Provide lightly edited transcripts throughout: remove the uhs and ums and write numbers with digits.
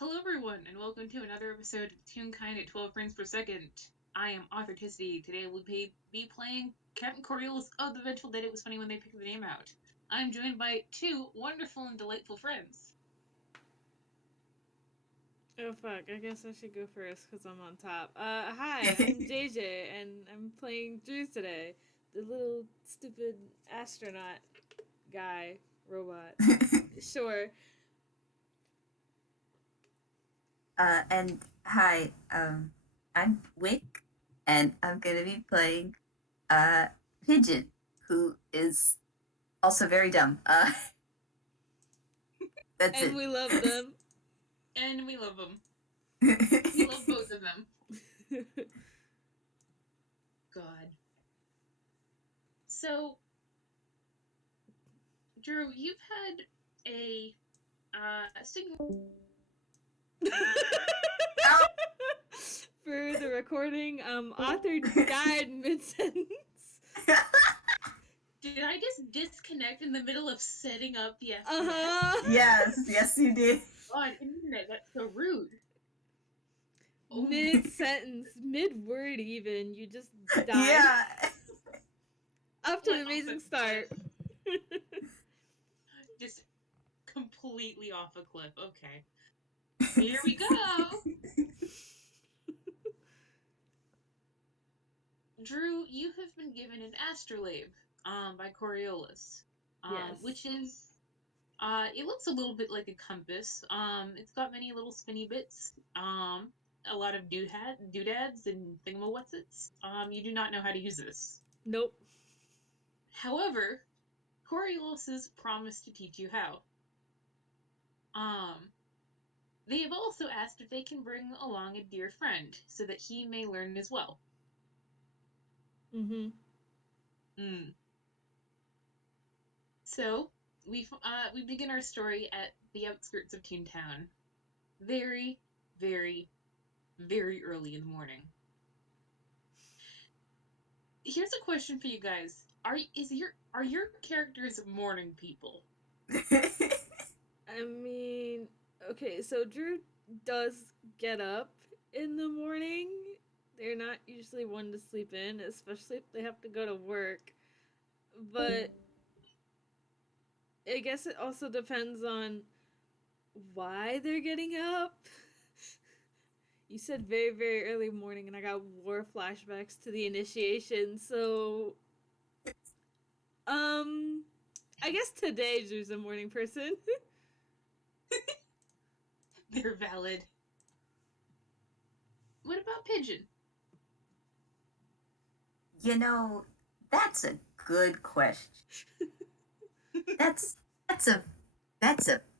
Hello, everyone, and welcome to another episode of Toonkind at 12 frames per second. I am Authenticity. Today we'll be playing Captain Coriolis. Oh, the Vengeful Dead. It was funny when they picked the name out. I'm joined by two wonderful and delightful friends. Oh fuck, I guess I should go first because I'm on top. Hi, I'm JayJay, and I'm playing Drew today. The little stupid astronaut guy, robot. Sure. And hi, I'm Wick, and I'm gonna be playing Pigeon, who is also very dumb. That's And we love them. And we love them. We love both of them. God. So, Drew, you've had a signal. For the recording, author died mid-sentence. Did I just disconnect in the middle of setting up the FPS? Yes, you did. God, internet, that's so rude. Oh mid-sentence, mid-word even, you just died. Yeah. Up to an amazing start. Just completely off a cliff. Okay. Here we go. Drew, you have been given an Astrolabe by Coriolis. Yes. Which is it looks a little bit like a compass. It's got many little spinny bits. A lot of doodads and thingamawhatsits. You do not know how to use this. Nope. However, Coriolis has promised to teach you how. They have also asked if they can bring along a dear friend so that he may learn as well. So we begin our story at the outskirts of Toontown, very, very, very early in the morning. Here's a question for you guys: Are your characters morning people? I mean, okay, so Drew does get up in the morning. They're not usually one to sleep in, especially if they have to go to work. But I guess it also depends on why they're getting up. You said very, very early morning, and I got war flashbacks to the initiation, so. I guess today Drew's a morning person. They're valid. What about Pigeon? You know, that's a good question. That's a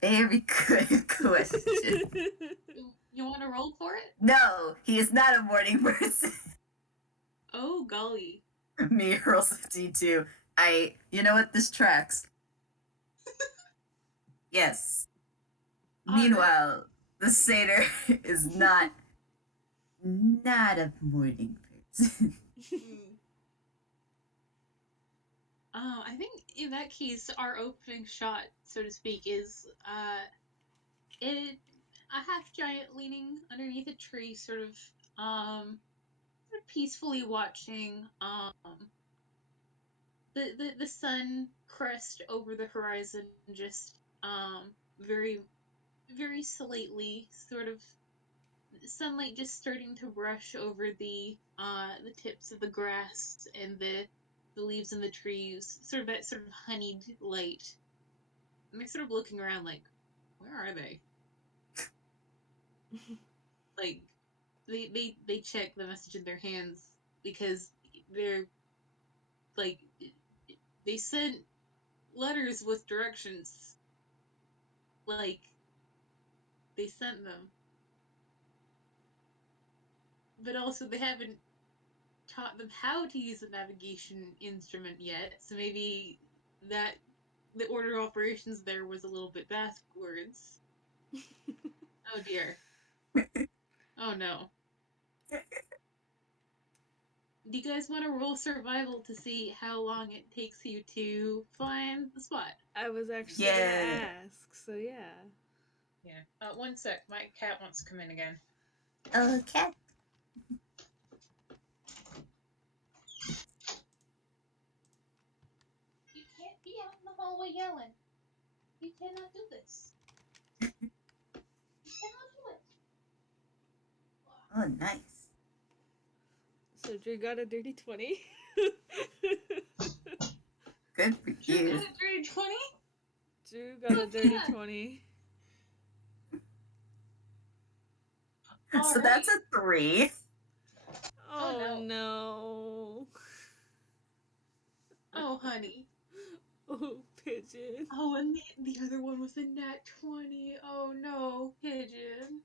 very good question. You want to roll for it? No, he is not a morning person. Oh golly. Me rolls a D2. You know what? This tracks. Yes. Meanwhile, the satyr is not a morning person. I think in that case, our opening shot, so to speak, is a half giant leaning underneath a tree, sort of peacefully watching the sun crest over the horizon, just very very slightly, sort of sunlight just starting to brush over the tips of the grass and the leaves in the trees, sort of that sort of honeyed light. And they're sort of looking around like, where are they? Like they check the message in their hands because they're like they sent letters with directions. Like they sent them. But also they haven't taught them how to use the navigation instrument yet, so maybe that the order of operations there was a little bit backwards. Oh dear. Oh no. Do you guys want to roll survival to see how long it takes you to find the spot? I was actually gonna ask, so yeah. Yeah. One sec. My cat wants to come in again. Okay. You can't be out in the hallway yelling. You cannot do this. You cannot do it. Oh, nice. So Drew got a dirty 20. Good for Drew got you. a dirty 20? Drew got a dirty 20. So Alright. that's a 3. Oh, Oh no. no. Oh, honey. Oh, Pigeon. Oh, and the other one was a nat 20. Oh, no, Pigeon.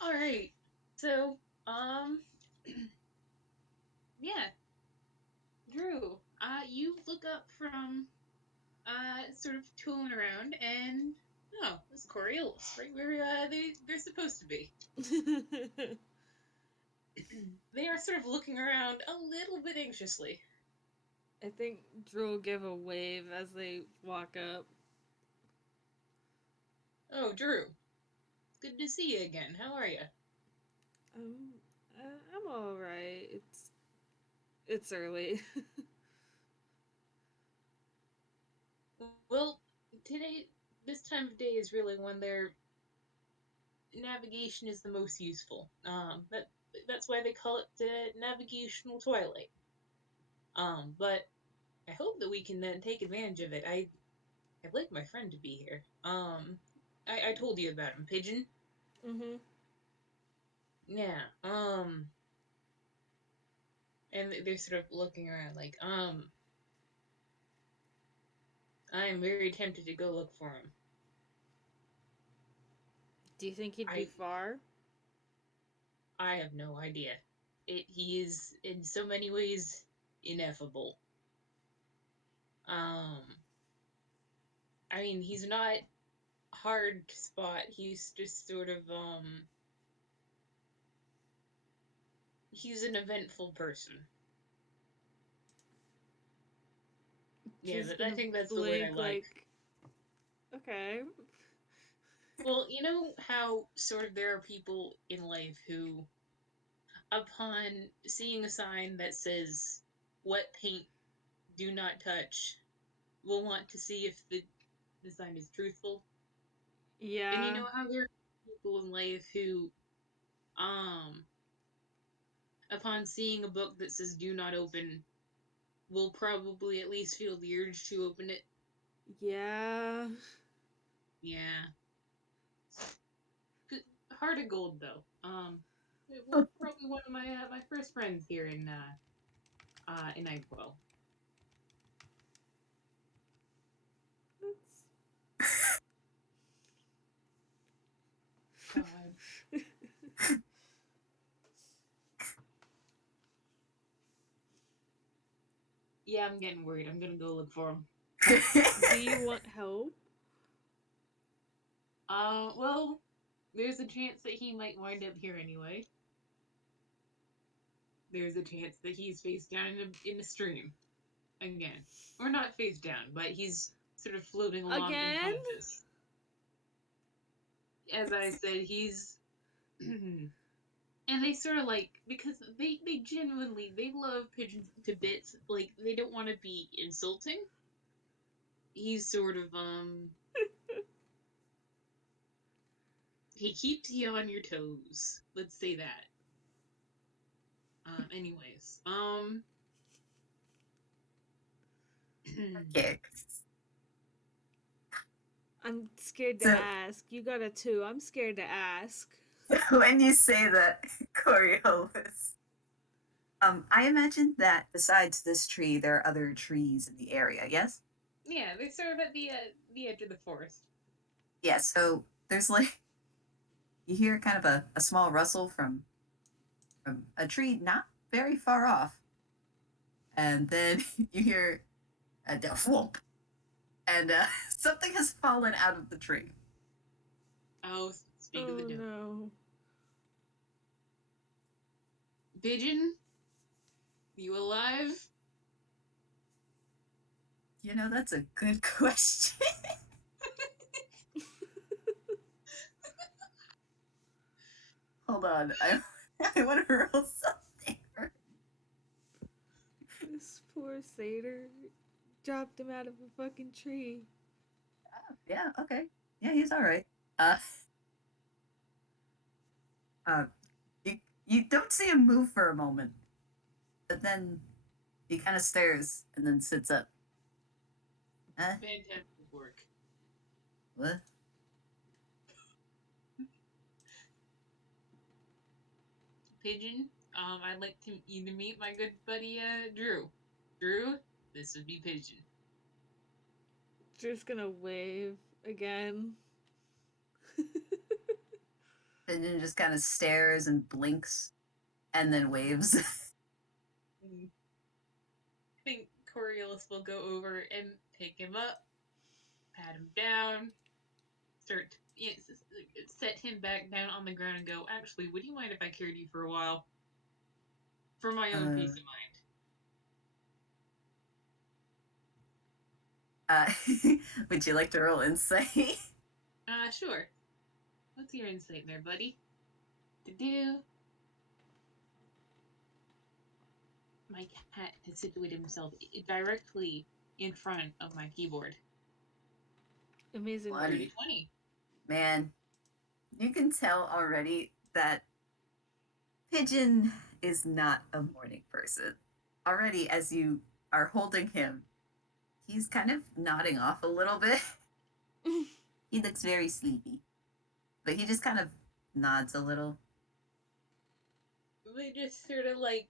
Alright. So, yeah. Drew, you look up from, sort of tooling around, and, oh, it's Coriolis, right where, they're supposed to be. They are sort of looking around a little bit anxiously. I think Drew will give a wave as they walk up. Oh, Drew. Good to see you again. How are you? Um, I'm alright. It's early. Well, this time of day is really when their navigation is the most useful. That's why they call it the navigational twilight. But I hope that we can then take advantage of it. I'd like my friend to be here. I told you about him, Pigeon. Mm-hmm. Yeah. And they're sort of looking around like, I am very tempted to go look for him. Do you think he'd be I far? I have no idea. He is in so many ways ineffable. Um, I mean, he's not hard to spot. He's just sort of he's an eventful person. Yeah, Drew's I gonna think that's the word I blink like. like, okay. Well, you know how sort of there are people in life who, upon seeing a sign that says "wet paint, do not touch," will want to see if the sign is truthful. And you Yeah. know how there are people in life who, um, upon seeing a book that says "do not open," will probably at least feel the urge to open it. Yeah. Yeah, heart of gold though. Well, probably one of my first friends here in Igbo. God. Yeah, I'm getting worried. I'm gonna go look for him. Do you want help? Well, there's a chance that he might wind up here anyway. There's a chance that he's face down in a stream again, or not face down, but he's sort of floating along Again? unconscious. As I said, he's and they sort of like, because they genuinely they love pigeons to bits. Like they don't want to be insulting. He's sort of he keeps you on your toes. Let's say that. Anyways, Okay. I'm scared to So ask. You got a 2. I'm scared to ask. when you say that, Coriolis, I imagine that besides this tree, there are other trees in the area. Yes. yeah, they're sort of at the edge of the forest. Yeah. So there's like you hear kind of a small rustle from a tree not very far off, and then you hear a whoop, and something has fallen out of the tree. Oh, speak of the Oh devil. no. Pigeon, you alive? You know, that's a good question. on. I want to roll something. This poor satyr dropped him out of a fucking tree. Oh, yeah, okay. Yeah, he's all right. Uh, you don't see him move for a moment, but then he kind of stares and then sits up. Fantastic work. What? Pigeon, I'd like you to meet my good buddy, Drew. Drew, this would be Pigeon. Drew's gonna wave again. Pigeon just kind of stares and blinks, and then waves. I think Coriolis will go over and pick him up, pat him down, set him back down on the ground and go, actually, would you mind if I carried you for a while? For my own peace of mind. Would you like to roll insight? Sure. What's your insight there, buddy? To-do. My cat has situated himself directly in front of my keyboard. Amazing. 20. Man, you can tell already that Pigeon is not a morning person. Already, as you are holding him, he's kind of nodding off a little bit. He looks very sleepy, but he just kind of nods a little. They just sort of like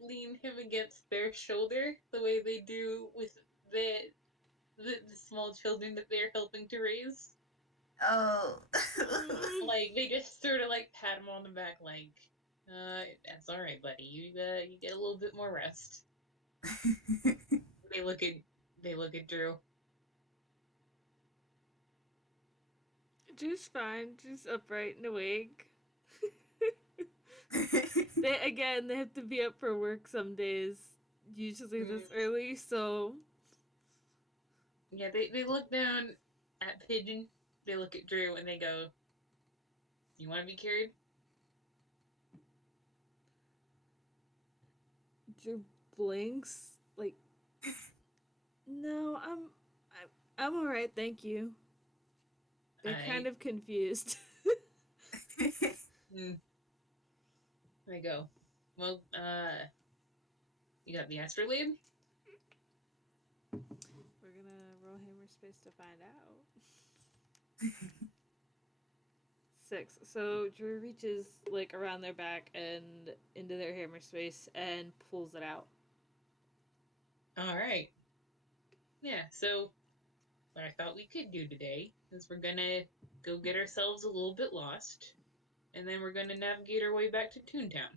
lean him against their shoulder the way they do with the small children that they're helping to raise. Oh. Like, they just sort of like pat him on the back like, that's alright, buddy. You get a little bit more rest. They look at Drew. Drew's fine. Drew's upright and awake. They have to be up for work some days, usually this early, so... Yeah, they look down at Pigeon, they look at Drew, and they go, you want to be carried? Drew blinks, like, no, I'm alright, thank you. They're kind of confused. They go, well, you got the Astrolabe? We're gonna roll hammer space to find out. 6. So Drew reaches like around their back and into their hammer space and pulls it out. Alright. Yeah, so what I thought we could do today is we're gonna go get ourselves a little bit lost, and then we're gonna navigate our way back to Toontown.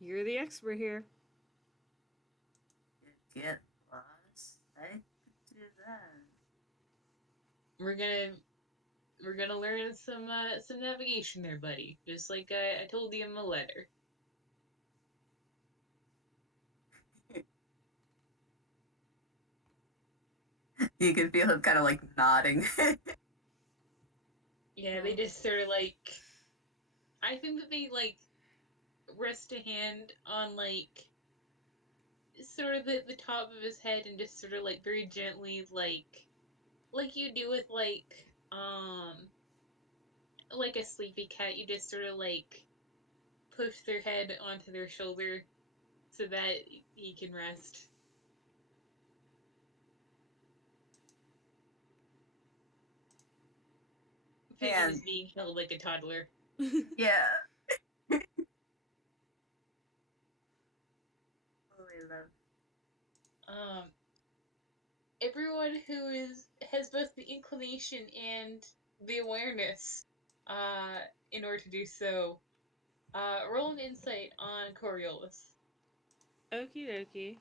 You're the expert here. Get lost? I could do that. We're gonna learn some navigation there, buddy. Just like I told you in my letter. You can feel him kind of like nodding. Yeah, they just sort of like, I think that they like rest a hand on like sort of the top of his head and just sort of like very gently like you do with like a sleepy cat, you just sort of like push their head onto their shoulder so that he can rest. Pigeon is being held like a toddler. Yeah. Love. Everyone who has both the inclination and the awareness, in order to do so, roll an insight on Coriolis. Okie dokie.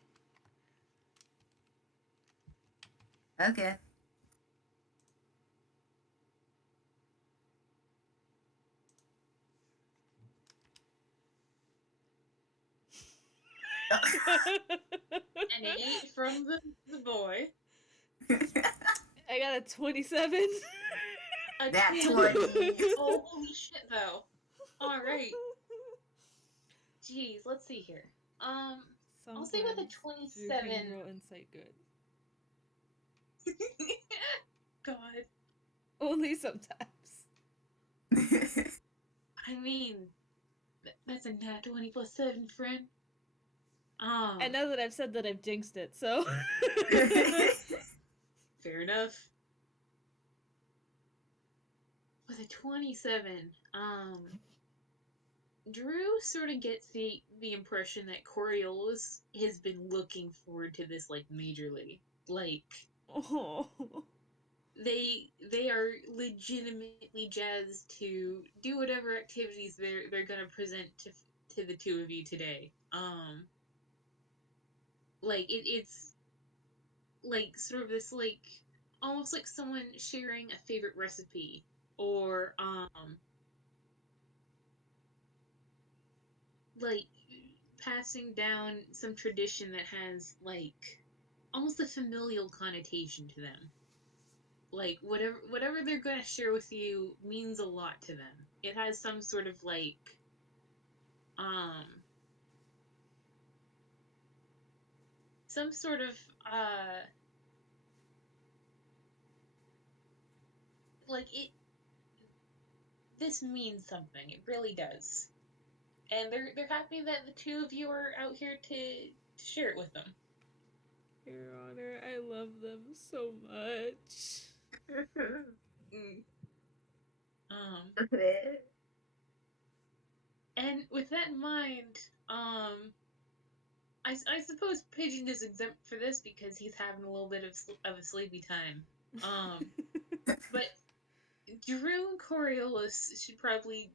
Okay. An 8 from the boy. I got a 27. A Nat 20. Oh, holy shit, though. Alright. Jeez, let's see here. I'll say with a Sometimes Drew can 27. roll insight good. God. Only sometimes. I mean, that's a nat 20 plus 7, friend. And now that I've said that, I've jinxed it, so. Fair enough. With a 27, Drew sort of gets the impression that Coriolis has been looking forward to this like majorly. Like Oh. they are legitimately jazzed to do whatever activities they're gonna present to the two of you today. Like it's like sort of this like almost like someone sharing a favorite recipe or like passing down some tradition that has like almost a familial connotation to them. Like whatever they're going to share with you means a lot to them. It has some sort of like um some sort of uh like it this means something. It really does. And they're happy that the two of you are out here to share it with them. Your Honor, I love them so much. Mm. And with that in mind, I suppose Pigeon is exempt for this because he's having a little bit of a sleepy time. But Drew and Coriolis should probably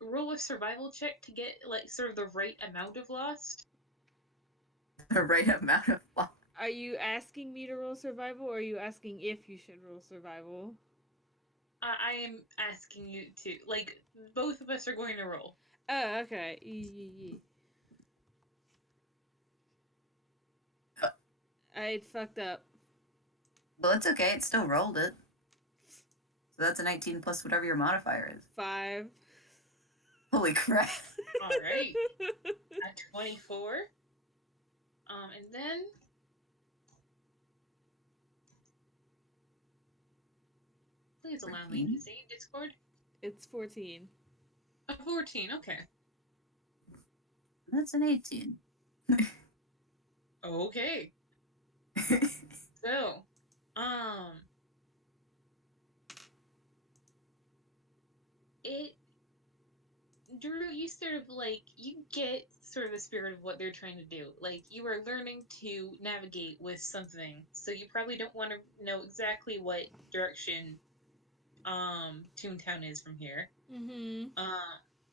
roll a survival check to get like sort of the right amount of lost. The right amount of loss. Are you asking me to roll survival, or are you asking if you should roll survival? I am asking you to like both of us are going to roll. Oh, okay. I fucked up. Well, it's okay. It still rolled it. So that's a 19 plus whatever your modifier is. 5. Holy crap. All right, a 24. And then please allow me 14? to see Discord. It's 14. A 14. Okay. That's an 18. Okay. So, it Drew, you sort of like you get sort of the spirit of what they're trying to do. Like you are learning to navigate with something, so you probably don't want to know exactly what direction Toontown is from here. Mm-hmm.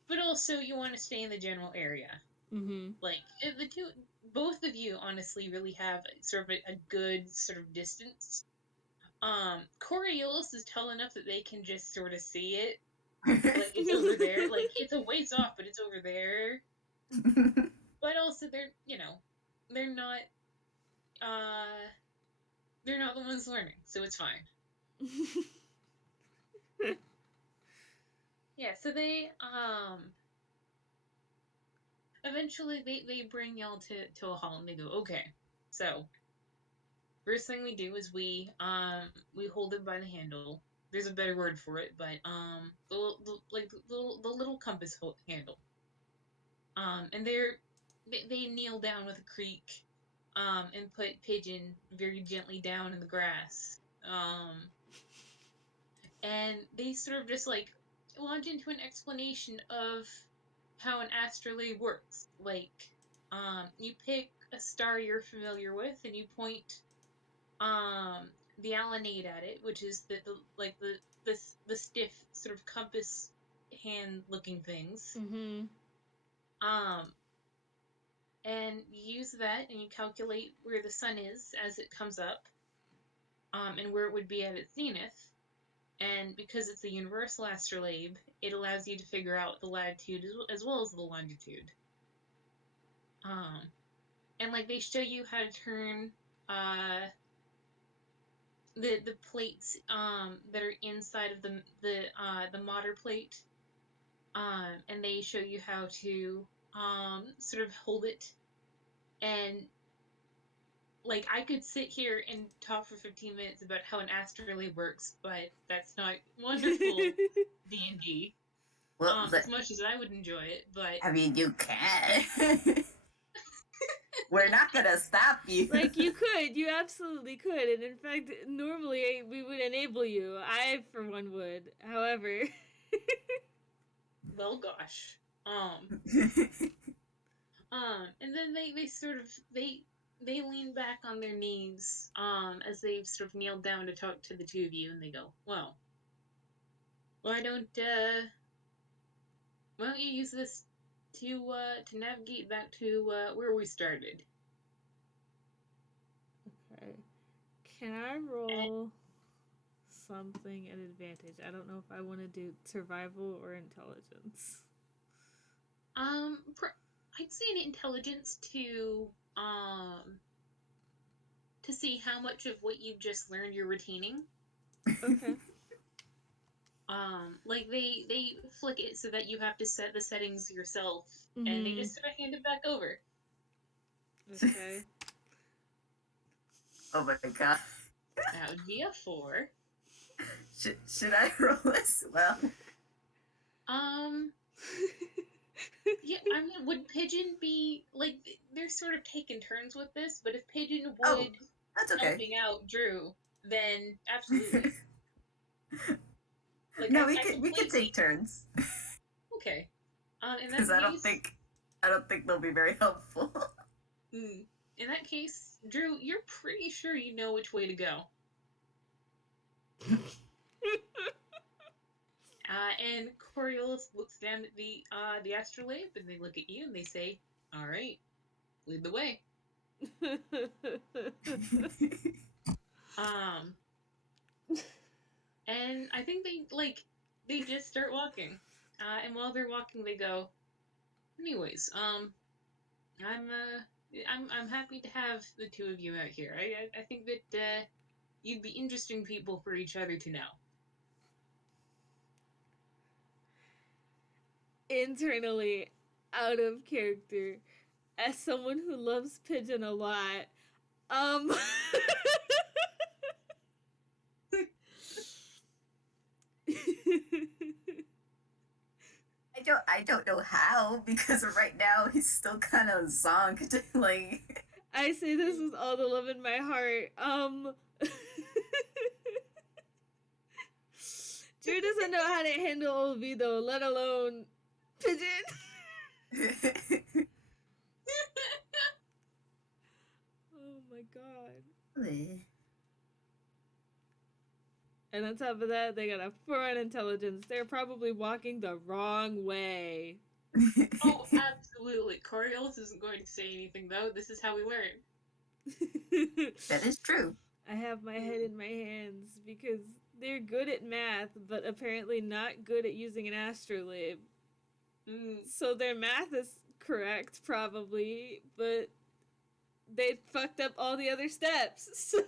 But also you want to stay in the general area. Mm-hmm. Like the two, both of you honestly really have sort of a good sort of distance. Coriolis is tall enough that they can just sort of see it. Like it's over there. Like it's a ways off, but it's over there. But also they're not uh they're not the ones learning, so it's fine. Yeah, so they eventually they bring y'all to a hall and they go, okay, so first thing we do is we hold it by the handle. There's a better word for it, but the little compass handle. And they kneel down with a creak, and put Pigeon very gently down in the grass. And they sort of just like launch into an explanation of how an astrolabe works. Like, you pick a star you're familiar with, and you point the allanade at it, which is the stiff sort of compass hand looking things. Mm-hmm. Um, and you use that and you calculate where the sun is as it comes up, and where it would be at its zenith. And because it's a universal astrolabe, it allows you to figure out the latitude as well as the longitude. And like they show you how to turn the plates that are inside of the modder plate, and they show you how to sort of hold it. And like, I could sit here and talk for 15 minutes about how an astrolabe works, but that's not wonderful D&D. Well, As much as I would enjoy it, but I mean, you can. We're not gonna stop you. Like, you absolutely could, and in fact, normally we would enable you. I, for one, would. However, well, gosh. And then they sort of they lean back on their knees, as they've sort of kneeled down to talk to the two of you, and they go, "Well, why don't you use this to navigate back to where we started?" okay. Can I roll something at advantage? I don't know if I want to do survival or intelligence. I'd say an intelligence to see how much of what you've just learned you're retaining. Okay. Like they flick it so that you have to set the settings yourself, and they Mm-hmm. just sort of hand it back over. Okay. Oh my god. That would be a 4. Should I roll as well? Yeah, I mean, would Pigeon be like, they're sort of taking turns with this, but if Pigeon Oh, would that's okay. helping out Drew, then absolutely. Like, No, I we could completely take turns. okay. In that Because case, I don't think they'll be very helpful. in that case, Drew, you're pretty sure you know which way to go. And Coriolis looks down at the astrolabe, and they look at you, and they say, "All right, lead the way." Um, and I think they just start walking. And while they're walking, they go, "Anyways, I'm happy to have the two of you out here. I think that you'd be interesting people for each other to know." Internally, out of character, as someone who loves Pigeon a lot, um I don't know how, because right now he's still kind of zonked. Like, I say this with all the love in my heart. Drew doesn't know how to handle Olvido, let alone Pigeon. Oh my god. And on top of that, they got a 4 on intelligence. They're probably walking the wrong way. Oh, absolutely. Coriolis isn't going to say anything, though. This is how we learn. That is true. I have my head in my hands because they're good at math, but apparently not good at using an astrolabe. So their math is correct, probably, but they fucked up all the other steps. So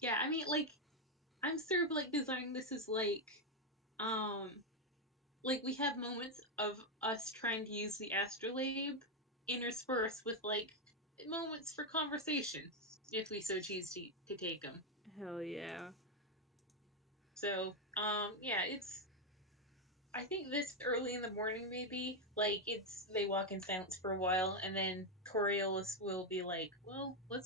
yeah, I mean, like, I'm sort of like designing this as like we have moments of us trying to use the astrolabe interspersed with like moments for conversation, if we so choose to take them. hell yeah. So, yeah, I think this early in the morning, maybe, like, they walk in silence for a while, and then Coriolis will be like, "Well, why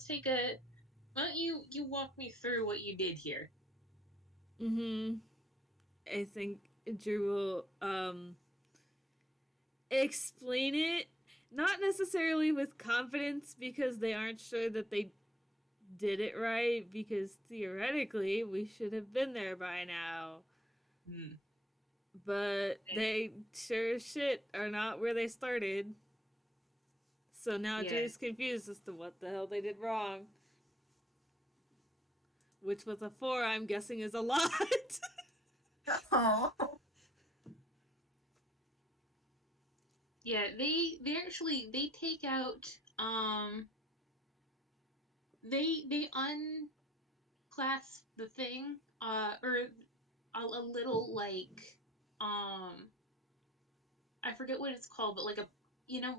don't you walk me through what you did here?" I think Drew will explain it, not necessarily with confidence because they aren't sure that they did it right, because theoretically we should have been there by now. But they sure as shit are not where they started. So now Drew's confused as to what the hell they did wrong. Which with a 4, I'm guessing is a lot. Oh. Yeah, they actually they take out they unclasp the thing, or a little like, I forget what it's called, but like a, you know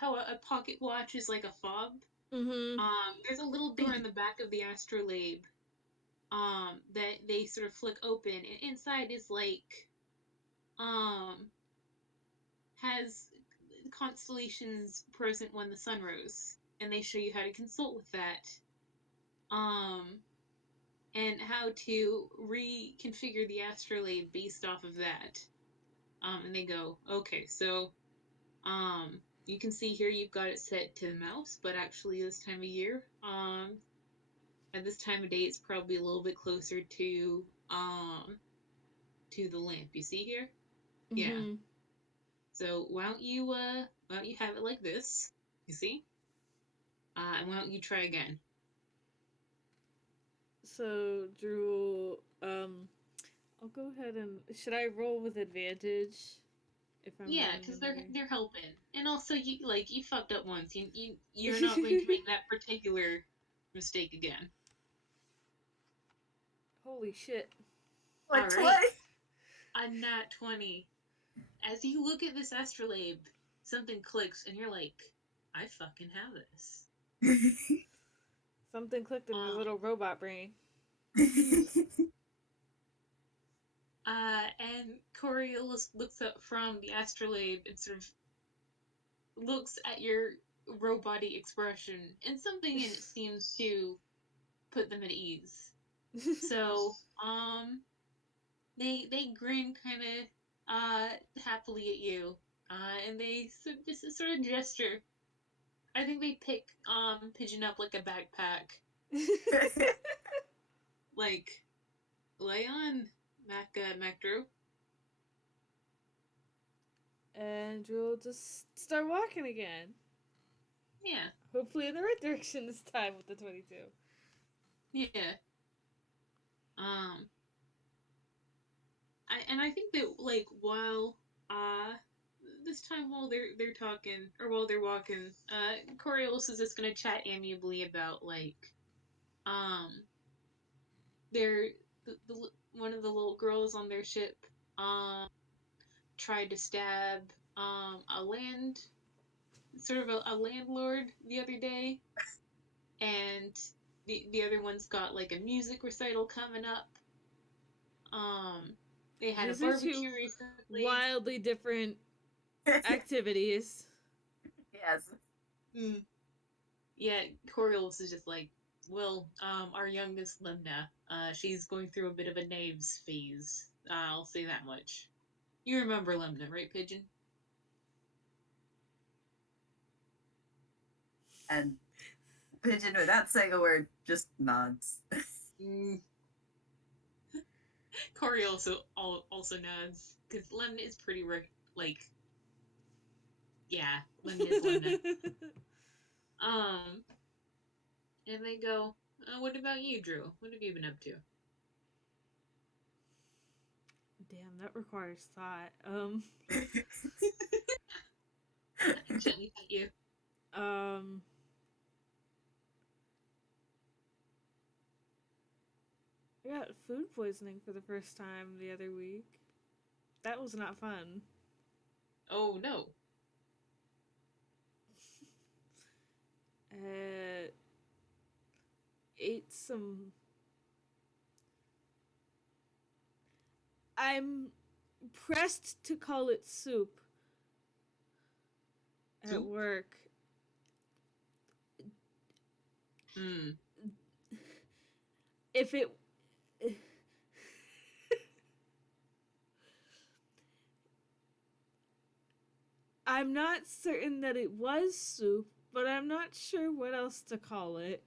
how a pocket watch is like a fob. Mm-hmm. There's a little door in the back of the astrolabe, that they sort of flick open, and inside is like, um, has constellations present when the sun rose, and they show you how to consult with that, um, and how to reconfigure the astrolabe based off of that. And they go, okay, so, you can see here you've got it set to the mouse, but actually this time of year, at this time of day, it's probably a little bit closer to the lamp. You see here? Yeah. Mm-hmm. So why don't you have it like this? You see? And why don't you try again? So Drew, I'll go ahead and should I roll with advantage if I'm Yeah, rolling because another? they're helping, and also you fucked up once. You're not going to make that particular mistake again. Holy shit! Like All right, 20? a nat 20. As you look at this astrolabe, something clicks, and you're like, I fucking have this. Something clicked in your Um, little robot brain. and Coriolis looks up from the astrolabe and sort of looks at your robot-y expression, and something in it seems to put them at ease. So, they grin kind of happily at you, and they just sort of gesture. I think they pick Pigeon up like a backpack, like, lay on, Mac Drew. And Drew will just start walking again. Yeah, Hopefully in the right direction this time with the 22. yeah. Um, I think that, like, while uh this time while they're talking, or while they're walking, Coriolis is just gonna chat amiably about, like, um their one of the little girls on their ship um tried to stab a land sort of a landlord the other day, and the other one's got like a music recital coming up. um they had a These are two barbecue recently. wildly different activities. Yes. Mm. Yeah, Coriolis is just like, well, our youngest Limna, she's going through a bit of a knaves phase. I'll say that much. You remember Limna, right, Pigeon? And Pigeon, without saying a word, just nods. Mm. Corey also nods, because Limna is pretty like, yeah, Limna is Limna. Um, and they go, what about you, Drew? What have you been up to? Damn, that requires thought. I gently hit you. Um, I got food poisoning for the first time the other week. That was not fun. Oh no. Uh, ate some. I'm pressed to call it soup at Soup? work. Hmm. If it. I'm not certain that it was soup, but I'm not sure what else to call it.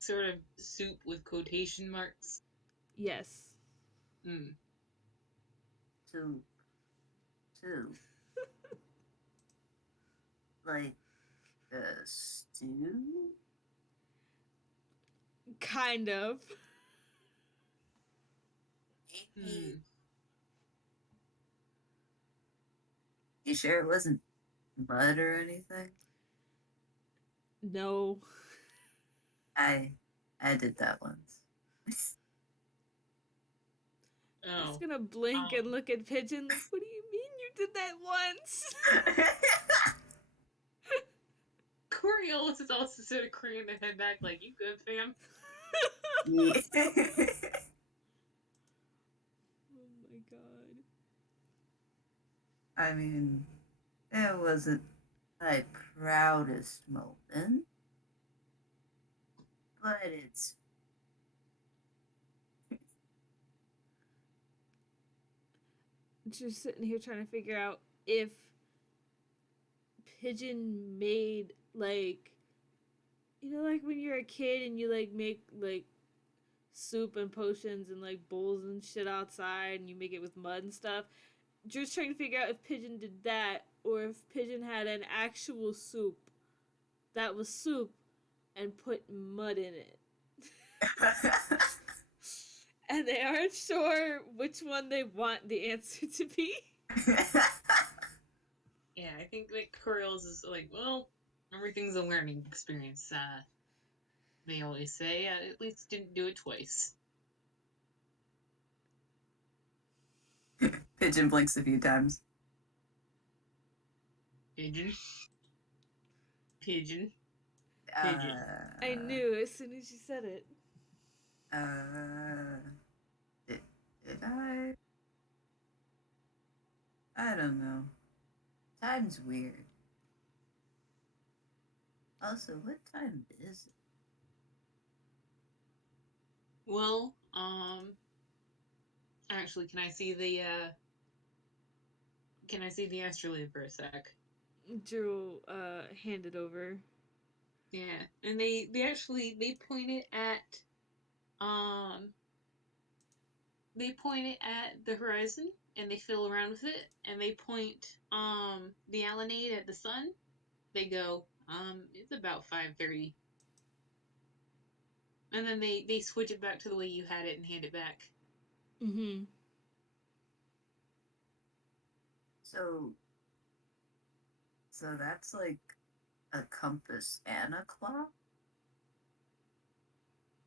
Sort of soup with quotation marks. Yes. Hmm. Two. Two. Like a stew? Kind of. Hmm. You sure it wasn't mud or anything? No. I did that once. I'm just Oh. gonna blink and look at Pigeon like, what do you mean you did that once? Coriolis is also sort of craning their head back like, you good, fam? Yeah. Oh my god. I mean, it wasn't my proudest moment, but it's Just sitting here trying to figure out if Pigeon made like, you know, like when you're a kid and you like make like soup and potions and like bowls and shit outside and you make it with mud and stuff. Just trying to figure out if Pigeon did that or if Pigeon had an actual soup that was soup and put mud in it. And they aren't sure which one they want the answer to be. Yeah, I think that Coriolis is like, well, everything's a learning experience. They always say, at least didn't do it twice. Pigeon blinks a few times. Pigeon. Pigeon. Pigeon. I knew as soon as you said it. Did, did I? I don't know. Time's weird. Also, what time is it? Well, actually, can I see the Astrolabe for a sec? Drew handed over. Yeah, and they point it at um the horizon and they fiddle around with it and they point the Alanade at the sun. They go, it's about 5:30. And then they switch it back to the way you had it and hand it back. Mm-hmm. So, so that's like a compass and a clock?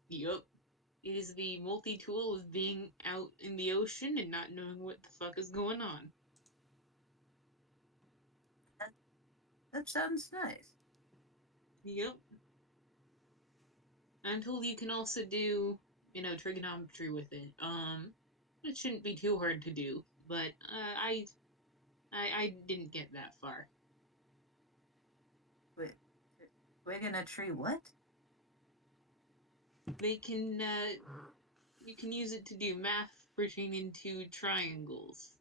Yup. It is the multi tool of being out in the ocean and not knowing what the fuck is going on. That sounds nice. Yep. I'm told you can also do, trigonometry with it. It shouldn't be too hard to do, but I didn't get that far. Wait, twig in a tree, what? They can you can use it to do math pertaining to triangles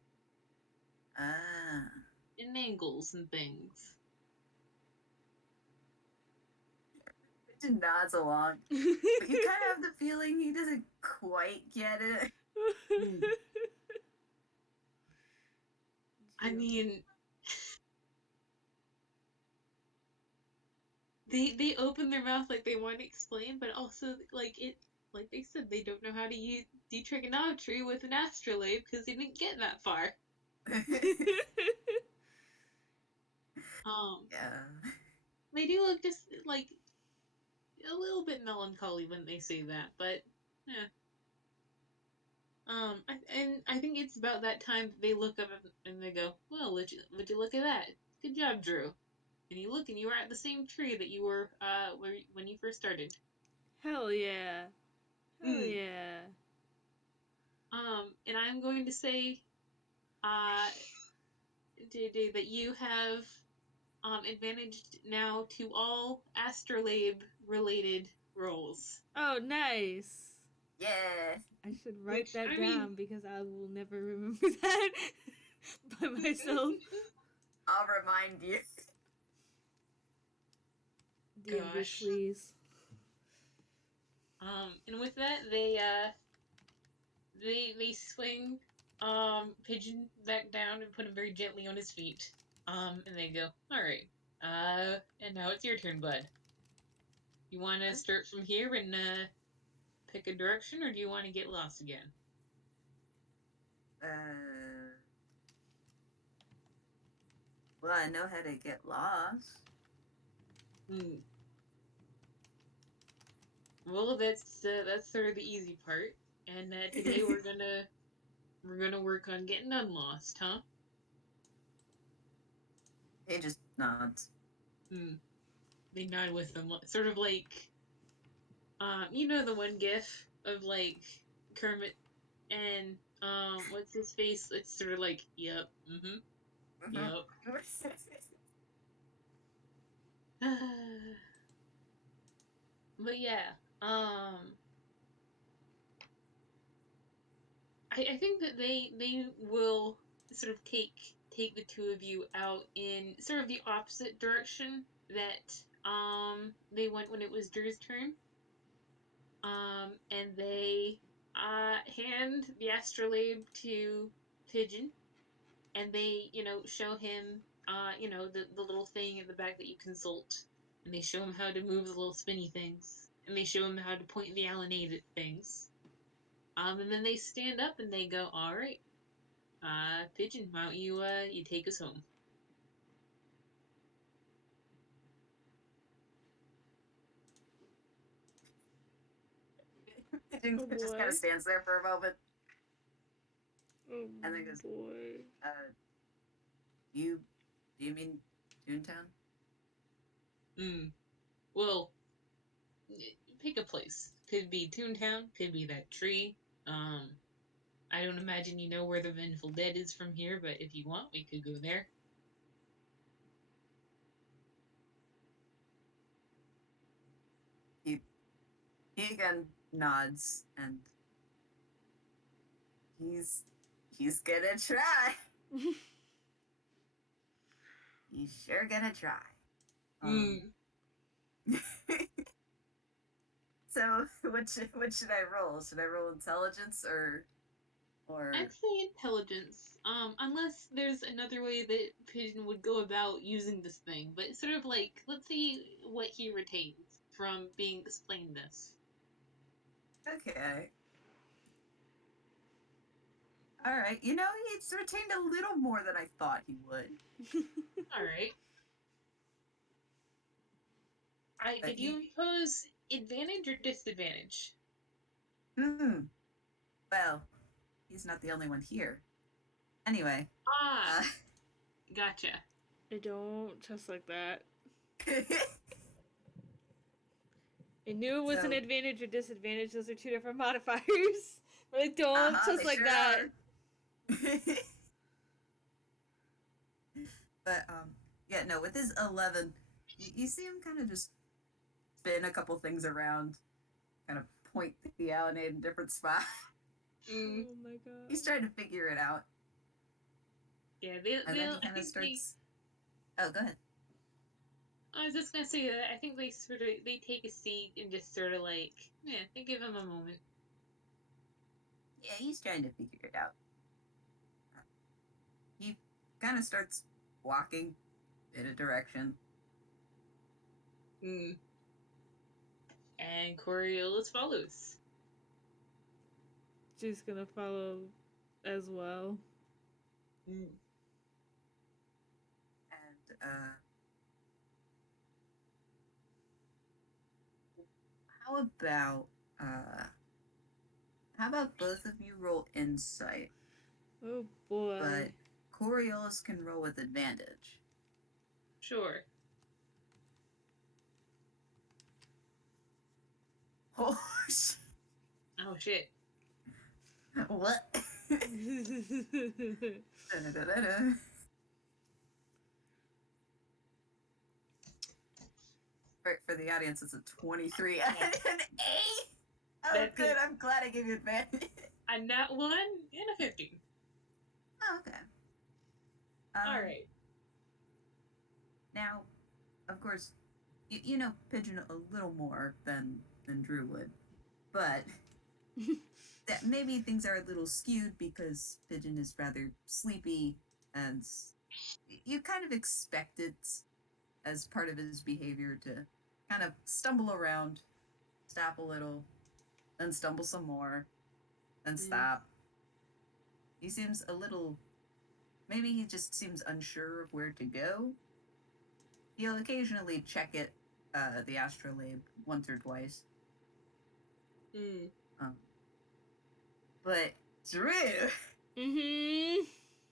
Ah. and angles and things. Pigeon nods along. But you kind of have the feeling he doesn't quite get it. Mm. I mean, they open their mouth like they want to explain, but also like they said they don't know how to do trigonometry with an astrolabe because they didn't get that far. Yeah. They do look just like a little bit melancholy when they say that, but yeah. And I think it's about that time that they look up and they go, "Well, would you look at that? Good job, Drew." And you look, and you were at the same tree that you were when you first started. Hell yeah. Hell Mm. yeah. And I'm going to say, uh, JayJay, that you have advantaged now to all astrolabe related rolls. Oh, nice. Yeah. I should write Which that I mean, down because I will never remember that by myself. I'll remind you. DMV, gosh. please. And with that, they swing Pigeon back down and put him very gently on his feet. And they go, all right. And now it's your turn, bud. You want to start from here and pick a direction, or do you want to get lost again? Uh, well, I know how to get lost. Hmm. Well, that's sort of the easy part. And today we're gonna work on getting unlost, huh? He just nods. Hmm. They nod with them, sort of like, you know the one GIF of like Kermit and what's his face? It's sort of like, yep, Mhm. yep. But yeah, I think that they will sort of take the two of you out in sort of the opposite direction that they went when it was Drew's turn. And they hand the astrolabe to Pigeon, and they show him the little thing in the back that you consult, and they show him how to move the little spinny things, and they show him how to point the alienated things. And then they stand up and they go, all right, Pigeon, why don't you take us home? Oh It just kind boy. of stands there for a moment Oh and then goes, boy. you, do you mean Toontown? Hmm. Well, pick a place. Could be Toontown, could be that tree. Um, I don't imagine you know where the Vengeful Dead is from here, but if you want, we could go there. He, he again nods and he's gonna try. He's sure gonna try. Hmm. So what should I roll? Should I roll intelligence or I'd say intelligence. Unless there's another way that Pigeon would go about using this thing, but it's sort of like, let's see what he retains from being explained this. okay. All right. You know, he's retained a little more than I thought he would. All right. But Did you impose advantage or disadvantage? hmm. Well, he's not the only one here. Anyway, Ah, uh, gotcha. I don't trust like that. I knew it was an so advantage or disadvantage. Those are two different modifiers. But I don't trust they like sure that. are. But yeah, no, with his 11, you see him kind of just spin a couple things around, kind of point the allenade in different spots. Mm, Oh my god. He's trying to figure it out, yeah, and then he I kind of think they. starts. Oh, go ahead. I was just gonna say that I think they sort of they take a seat and just sort of like, yeah, they give him a moment. Yeah, he's trying to figure it out. He kind of starts walking in a direction. Mm. And Coriolis follows. She's gonna follow as well. Mm. And how about uh, how about both of you roll insight, Oh boy. but Coriolis can roll with advantage. Sure. Oh shit! Oh shit. What? Da-da-da-da-da. For the audience, it's a 23 and an 8. Oh, That's good. it. I'm glad I gave you advantage. A nat 1 and a 15. Oh, okay. All right. Now, of course, you know Pigeon a little more than Drew would, but that maybe things are a little skewed because Pigeon is rather sleepy, and you kind of expect it as part of his behavior to kind of stumble around, stop a little, then stumble some more, then Mm. stop. He seems a little. Maybe he just seems unsure of where to go. He'll occasionally check it, the astrolabe, once or twice. Mm. But Drew, Mm-hmm.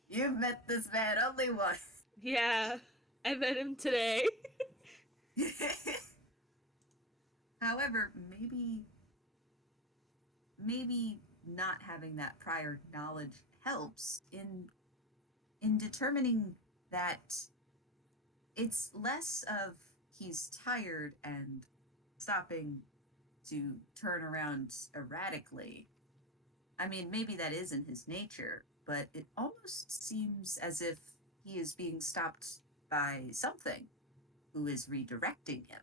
you've met this man only once. Yeah. I met him today. However, maybe not having that prior knowledge helps in determining that it's less of he's tired and stopping to turn around erratically. I mean, maybe that is in his nature, but it almost seems as if he is being stopped by something who is redirecting him.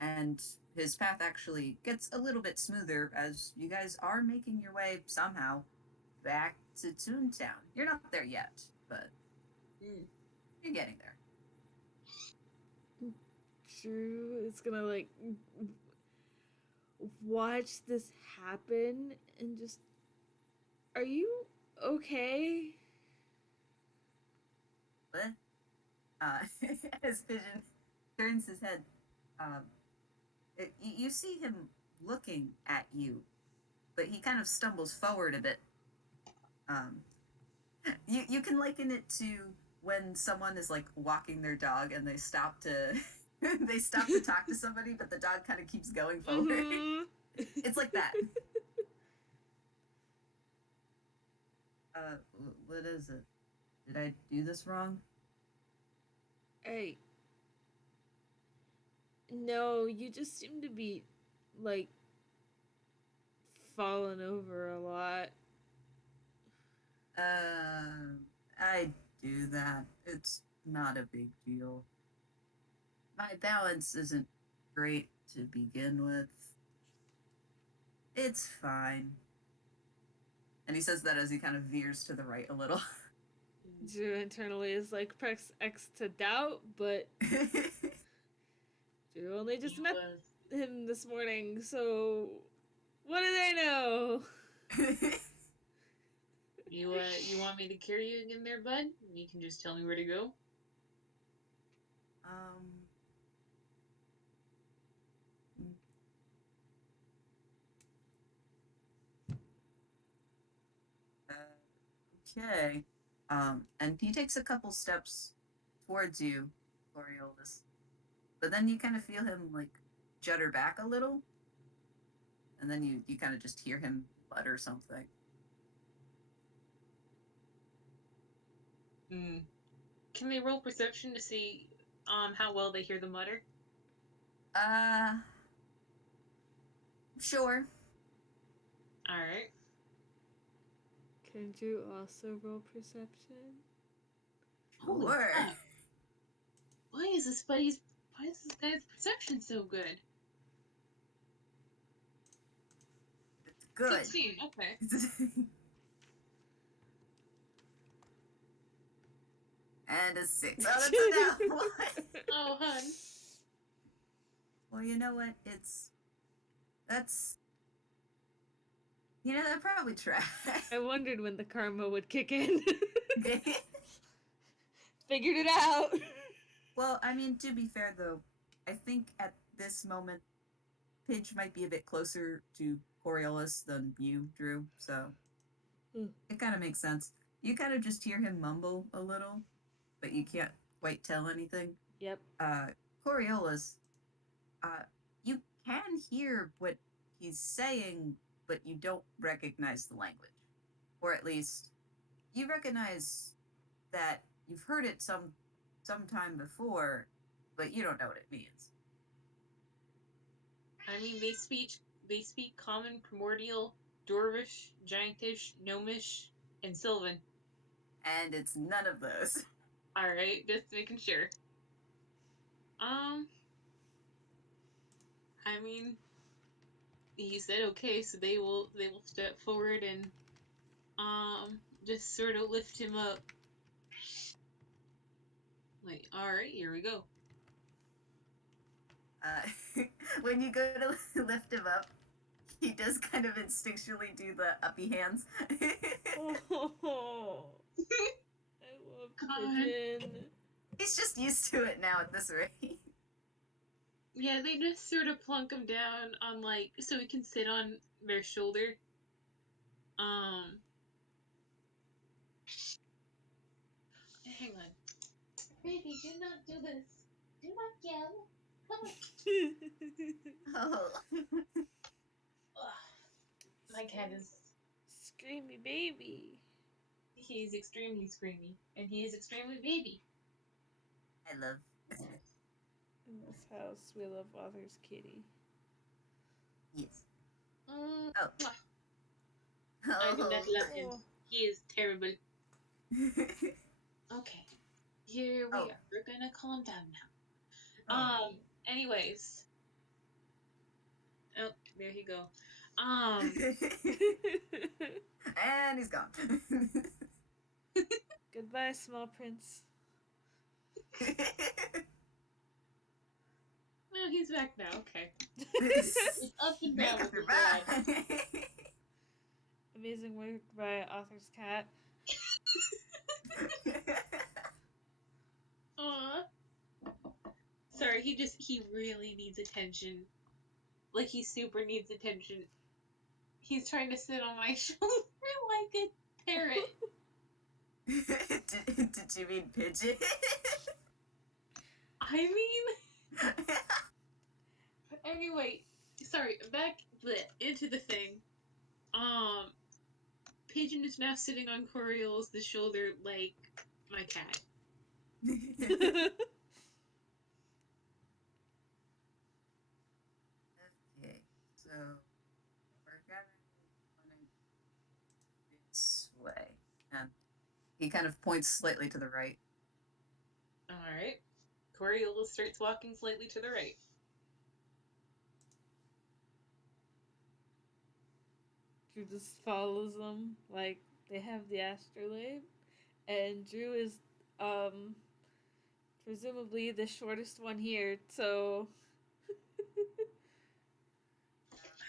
And his path actually gets a little bit smoother as you guys are making your way somehow back to Toontown. You're not there yet, but you're getting there. Drew is gonna like watch this happen and just, are you okay? But as Pigeon turns his head, um, you see him looking at you, but he kind of stumbles forward a bit. You can liken it to when someone is like walking their dog and they stop to they stop to talk to somebody, but the dog kind of keeps going forward. Mm-hmm. It's like that. What is it? Did I do this wrong? Hey. No, you just seem to be like falling over a lot. I do that. It's not a big deal. My balance isn't great to begin with. It's fine. And he says that as he kind of veers to the right a little. Drew internally is like, press X to doubt, but Drew only just met him this morning, so what do they know? You want me to carry you in there, bud? You can just tell me where to go. Okay. And he takes a couple steps towards you, Coriolis. But then you kind of feel him like judder back a little. And then you kind of just hear him mutter something. Can they roll perception to see how well they hear the mutter? Sure. Alright. Can Drew also roll perception? Sure. Why is this guy's perception so good? It's good. 16, okay. And a 6. Oh, that's a now one. Oh, hun. Well, you know what? That probably trash. I wondered when the karma would kick in. Figured it out. Well, I mean, to be fair, though, I think at this moment, Pidge might be a bit closer to Coriolis than you, Drew, so it kind of makes sense. You kind of just hear him mumble a little, but you can't quite tell anything. Yep. Coriolis, you can hear what he's saying, but you don't recognize the language. Or at least, you recognize that you've heard it sometime before, but you don't know what it means. I mean, they speak common, primordial, dwarvish, giantish, gnomish, and sylvan. And it's none of those. Alright, just making sure. I mean, he said okay, so they will step forward and just sort of lift him up. Like, alright, here we go. When you go to lift him up, he does kind of instinctually do the uppy hands. Oh, I love Pigeon. He's just used to it now at this rate. Yeah, they just sort of plunk him down on like so he can sit on their shoulder. Um, hang on, baby, do not do this. Do not yell. Come on. Oh. Ugh, my cat is. Screamy baby. He's extremely screamy, and he is extremely baby. I love. In this house, we love Arthur's kitty. Yes. Mm, Oh. mwah. I do not love him. Oh. He is terrible. Okay, here we Oh. are. We're gonna calm down now. Oh. Anyways. Oh, there you go. And he's gone. Goodbye, small prince. Well, he's back now. Okay. It's It's up and down Make with up your your dad. mind. Amazing work by Arthur's cat. Aw. Sorry, he really needs attention. Like, he super needs attention. He's trying to sit on my shoulder like a parrot. did you mean pigeon? I mean, but anyway, sorry, back into the thing. Pigeon is now sitting on Coriolis' shoulder like my cat. Okay, so we're going this way. And he kind of points slightly to the right. Alright. Coriolis starts walking slightly to the right. Drew just follows them like they have the astrolabe, and Drew is presumably the shortest one here, so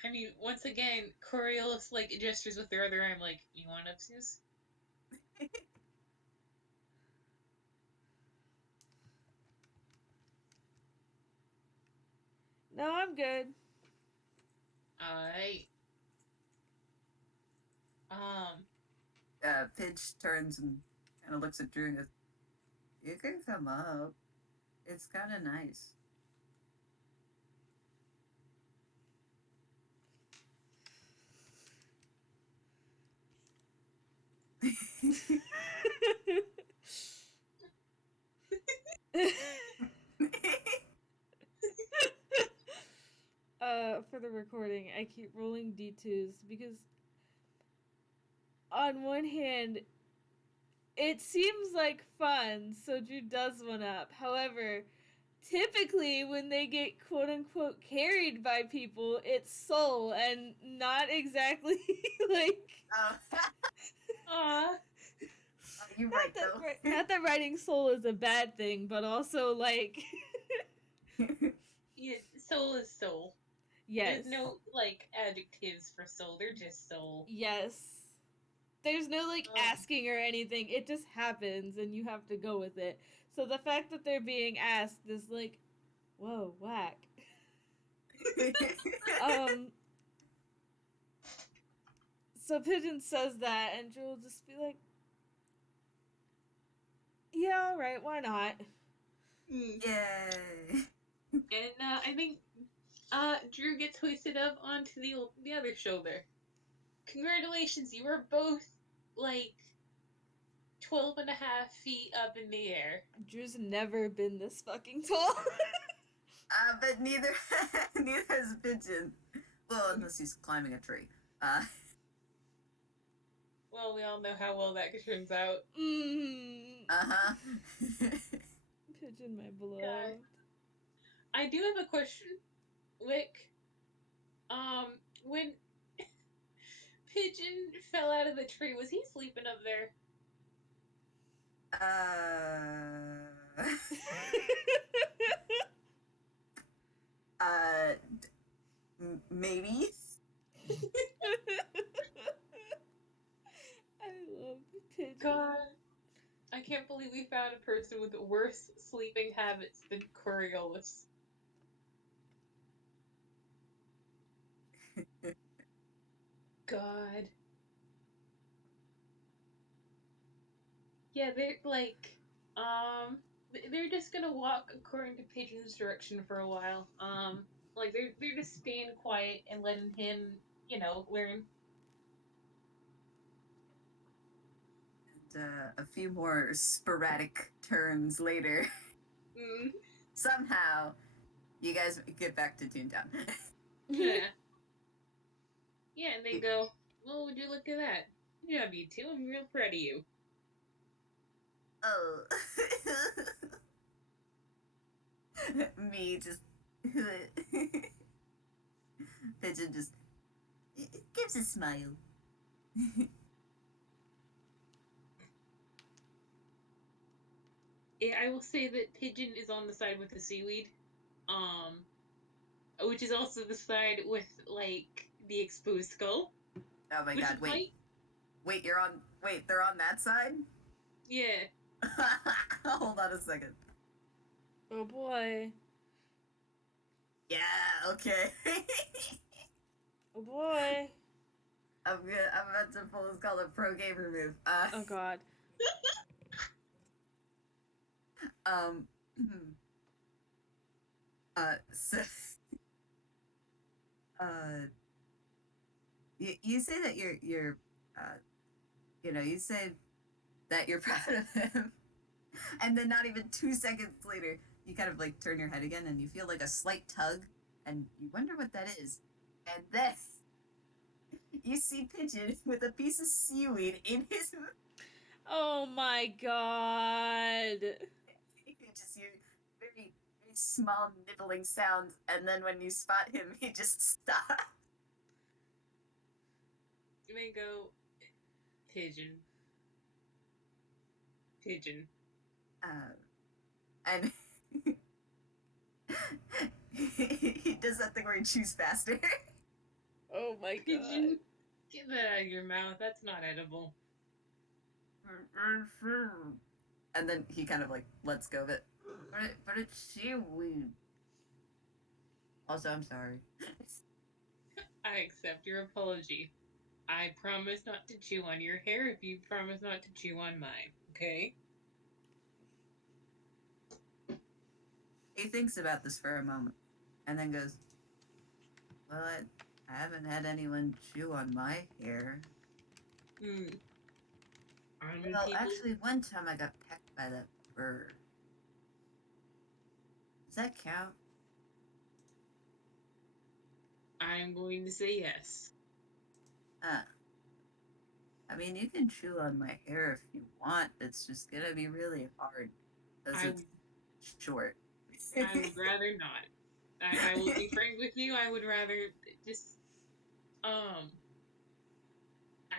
I mean, once again, Coriolis like gestures with their other arm, like, "You want upstairs?" no, I'm good. Alright. Pidge turns and kind of looks at Drew and goes, "You can come up. It's kind of nice." For the recording, I keep rolling D2s because on one hand, it seems like fun, so Drew does one up. However, typically when they get quote unquote carried by people, it's soul and not exactly like. Oh. aw. You're right, though. Not that writing soul is a bad thing, but also like. Yeah, soul is soul. Yes. There's no, like, adjectives for soul. They're just soul. Yes. There's no like asking or anything. It just happens and you have to go with it. So the fact that they're being asked is like, whoa, whack. So Pigeon says that and Drew will just be like, yeah, alright, why not? Yay. And I think Drew gets hoisted up onto the other shoulder. Congratulations, you are both like 12.5 feet up in the air. Drew's never been this fucking tall. But neither has Pigeon. Well, unless he's climbing a tree. Well, we all know how well that turns out. Uh-huh. Pigeon, my beloved. God. I do have a question, Wick. When Pigeon fell out of the tree, was he sleeping up there? Maybe. I love Pigeon. God, I can't believe we found a person with worse sleeping habits than Coriolis. God. Yeah, they're like, they're just gonna walk according to Pigeon's direction for a while. Like they're just staying quiet and letting him, learn. And a few more sporadic turns later, Mm, somehow you guys get back to Toontown. yeah, yeah, and they go, "Well, would you look at that? Good job, you two. I'm real proud of you." Oh. Me just. Pigeon just gives a smile. Yeah, I will say that Pigeon is on the side with the seaweed, um, which is also the side with like the exposed skull, Oh my which god, wait. might, Wait, you're on. Wait, they're on that side? yeah. Hold on a second. Oh boy. Yeah, okay. Oh boy. I'm about to pull this called a pro gamer move. Oh god. Um, so, uh, you say that uh, you say that you're proud of him, and then not even 2 seconds later, you kind of like turn your head again, and you feel like a slight tug, and you wonder what that is, and then you see Pigeon with a piece of seaweed in his mouth. Oh my god. You can just hear very, very small nibbling sounds, and then when you spot him, he just stops. And they go, Pigeon. Pigeon. And he does that thing where he chews faster. Oh my god. Pigeon, get that out of your mouth. That's not edible. And then he kind of like lets go of it. But it's seaweed. Also, I'm sorry. I accept your apology. I promise not to chew on your hair if you promise not to chew on mine, okay? He thinks about this for a moment, and then goes, "Well, I haven't had anyone chew on my hair. Hmm. Army Well, people, actually, one time I got pecked by that bird. Does that count?" I'm going to say yes. Uh, I mean, you can chew on my hair if you want. It's just gonna be really hard because I, it's short. I would rather not. I will be frank with you. I would rather just, um,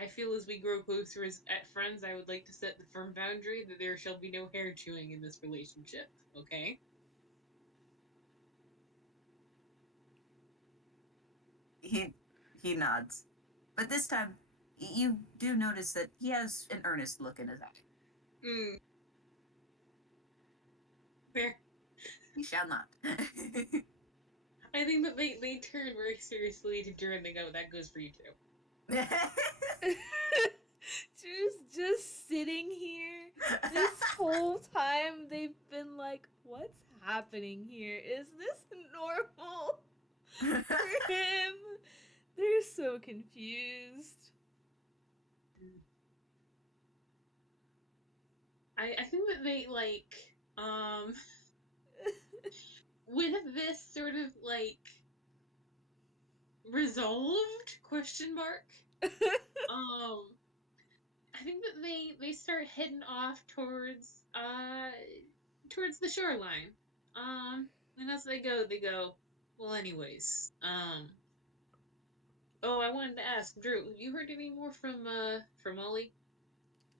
I feel as we grow closer as at friends, I would like to set the firm boundary that there shall be no hair chewing in this relationship, okay? he he nods, but this time you do notice that he has an earnest look in his eye. Hmm. Fair. He shall not. I think that they turn very seriously to Drew and they go, that goes for you too. Drew's just sitting here. This whole time they've been like, what's happening here? Is this normal for him? They're so confused. I think that they like with this sort of like resolved question mark, I think that they start heading off towards the shoreline. And as they go, well anyways, oh, I wanted to ask Drew, have you heard any more from Ollie?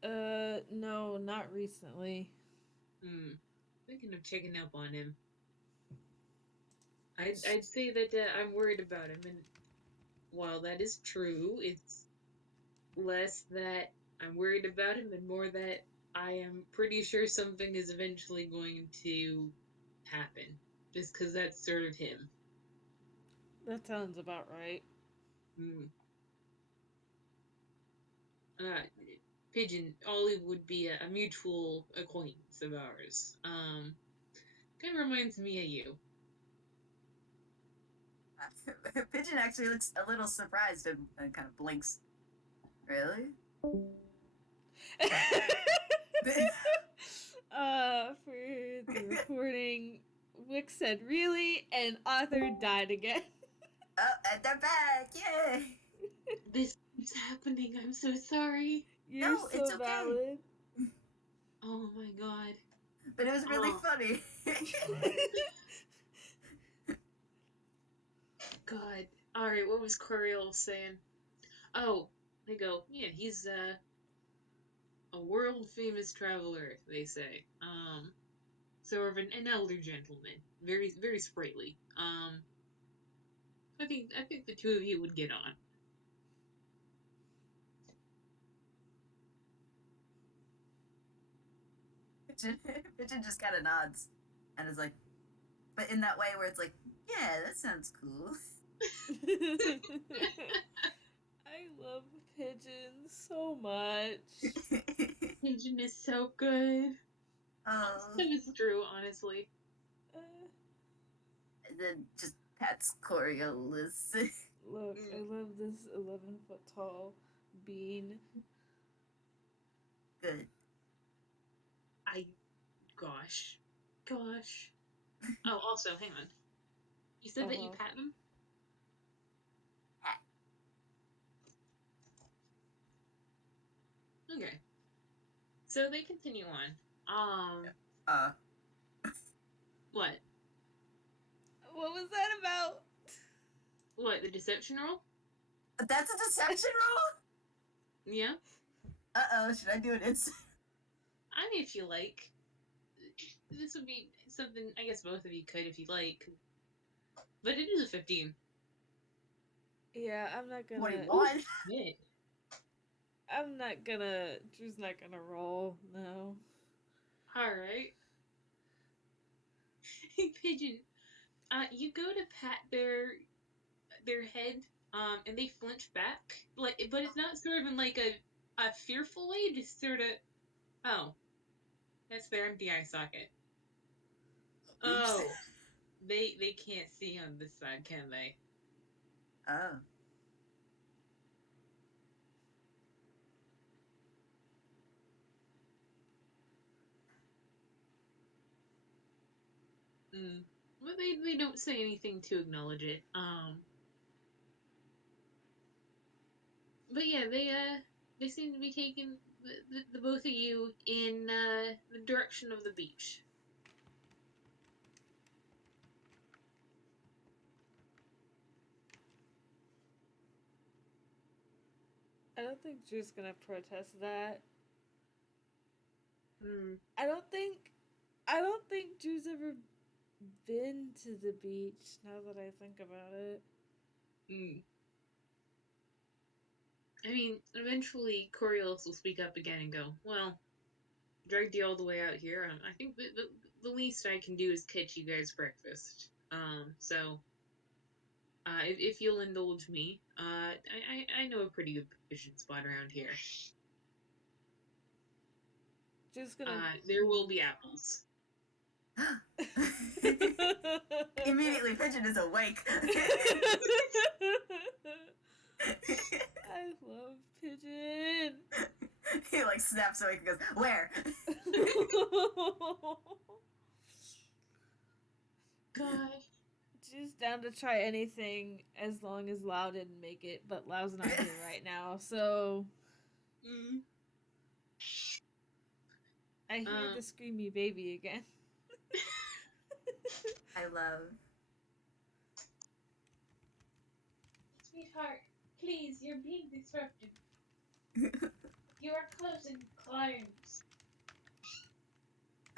No, not recently. Thinking of checking up on him. I'd say that I'm worried about him, and while that is true, it's less that I'm worried about him and more that I am pretty sure something is eventually going to happen. Just because that's sort of him. That sounds about right. Hmm. Pigeon, Ollie would be a mutual acquaintance of ours. Kind of reminds me of you. Pigeon actually looks a little surprised and kind of blinks. Really? For the recording, Wick said really, and Arthur died again. Oh, and they're back! Yay! This keeps happening. I'm so sorry. You're No, so it's okay. valid. Oh my god. But it was really funny. God. Alright, what was Coriolis saying? Oh, they go, yeah, he's a world famous traveler, they say. Sort of an elder gentleman. Very very sprightly. I think the two of you would get on. Pigeon just kind of nods and is like, but in that way where it's like, yeah, that sounds cool. I love Pigeon so much. Pigeon is so good. Oh. So is Drew, honestly. And then just pats Coriolis. Look, I love this 11-foot tall bean. Good. Gosh. Oh, also, hang on. You said that you pat them? Okay. So they continue on. What? What was that about? What, the deception roll? That's a deception roll? Yeah? Uh-oh, should I do it instant? I mean, if you like. This would be something, I guess both of you could if you like. But it is a 15. Yeah, I'm not gonna... 21? Shit. I'm not gonna... Drew's not gonna roll, no. Alright. Pigeon, you go to pat their head, and they flinch back. But it's not sort of in like a fearful way, just sort of, oh, that's their empty eye socket. Oh, they can't see on this side, can they? Oh. But they don't say anything to acknowledge it. But yeah, they seem to be taking the both of you in the direction of the beach. I don't think Drew's gonna protest that. Hmm. I don't think Drew's ever been to the beach, now that I think about it. I mean, eventually Coriolis will speak up again and go, well, dragged you all the way out here. I think the least I can do is catch you guys breakfast. So, if you'll indulge me, I know a pretty good fishing spot around here. Drew's gonna... There will be apples. Immediately, Pigeon is awake. I love Pigeon. He like snaps awake and goes, where? God. She's down to try anything as long as Lau didn't make it, but Lau's not here right now, so... I hear the screamy baby again. I love. Sweetheart, please, you're being disrupted. You are closing clients.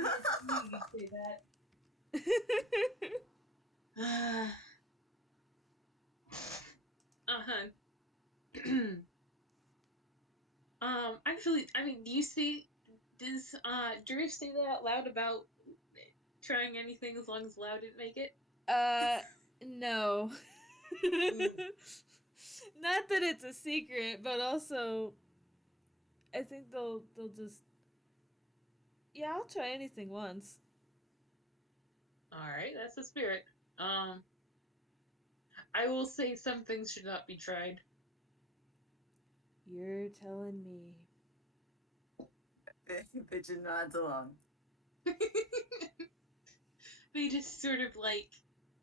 You say that. Actually, I mean, does Drew say that out loud about trying anything as long as Lau didn't make it? No. Not that it's a secret, but also I think they'll just yeah, I'll try anything once. All right, that's the spirit. Um, I will say some things should not be tried. You're telling me. Pigeon nods along. They just sort of like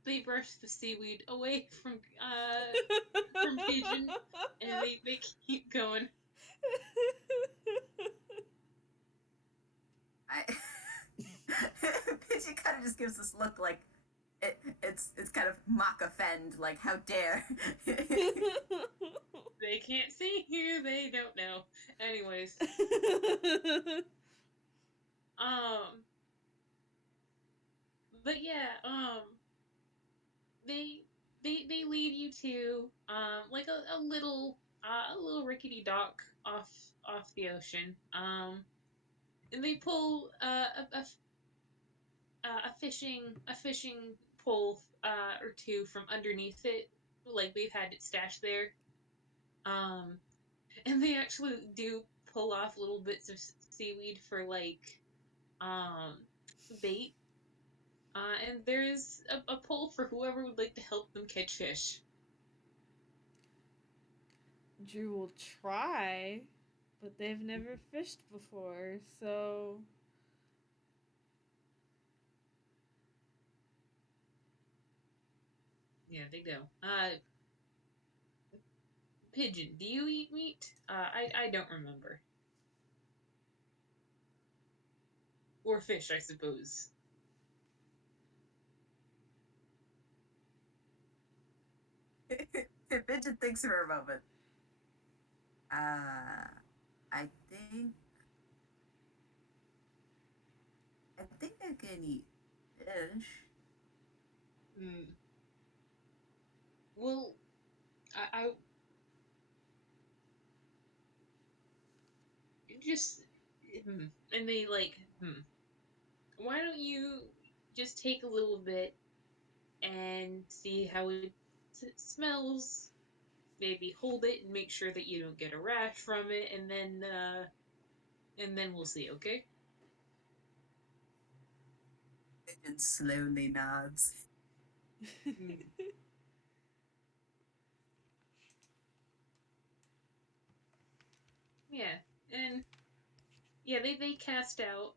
they brush the seaweed away from Pigeon, and they keep going. I Pigeon kind of just gives this look like it's kind of mock offend, like how dare. They can't see you. They don't know. Anyways, um, but yeah, they they lead you to like a little rickety dock off the ocean. And they pull a fishing pole or two from underneath it, like they've had it stashed there. Um, and they actually do pull off little bits of seaweed for like um bait. And there's a pole for whoever would like to help them catch fish. Drew will try, but they've never fished before, so Yeah, they go. Pigeon, do you eat meat? I don't remember. Or fish, I suppose. Pigeon thinks for a moment. Uh, I think I think I can eat fish. Hmm. Well, I just and they like why don't you just take a little bit and see how it smells? Maybe hold it and make sure that you don't get a rash from it, and then we'll see. Okay? Pigeon slowly nods. Mm. Yeah, and yeah, they cast out.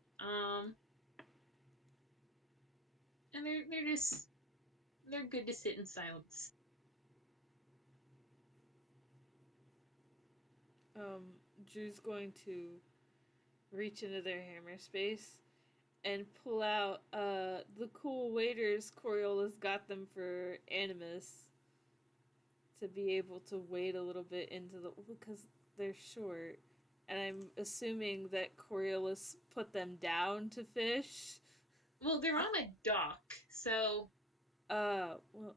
And they're good to sit in silence. um Drew's going to reach into their hammer space and pull out the cool waiters Coriolis got them for Animus to be able to wade a little bit into the because they're short. And I'm assuming that Coriolis put them down to fish. Well, they're on a dock, so Well,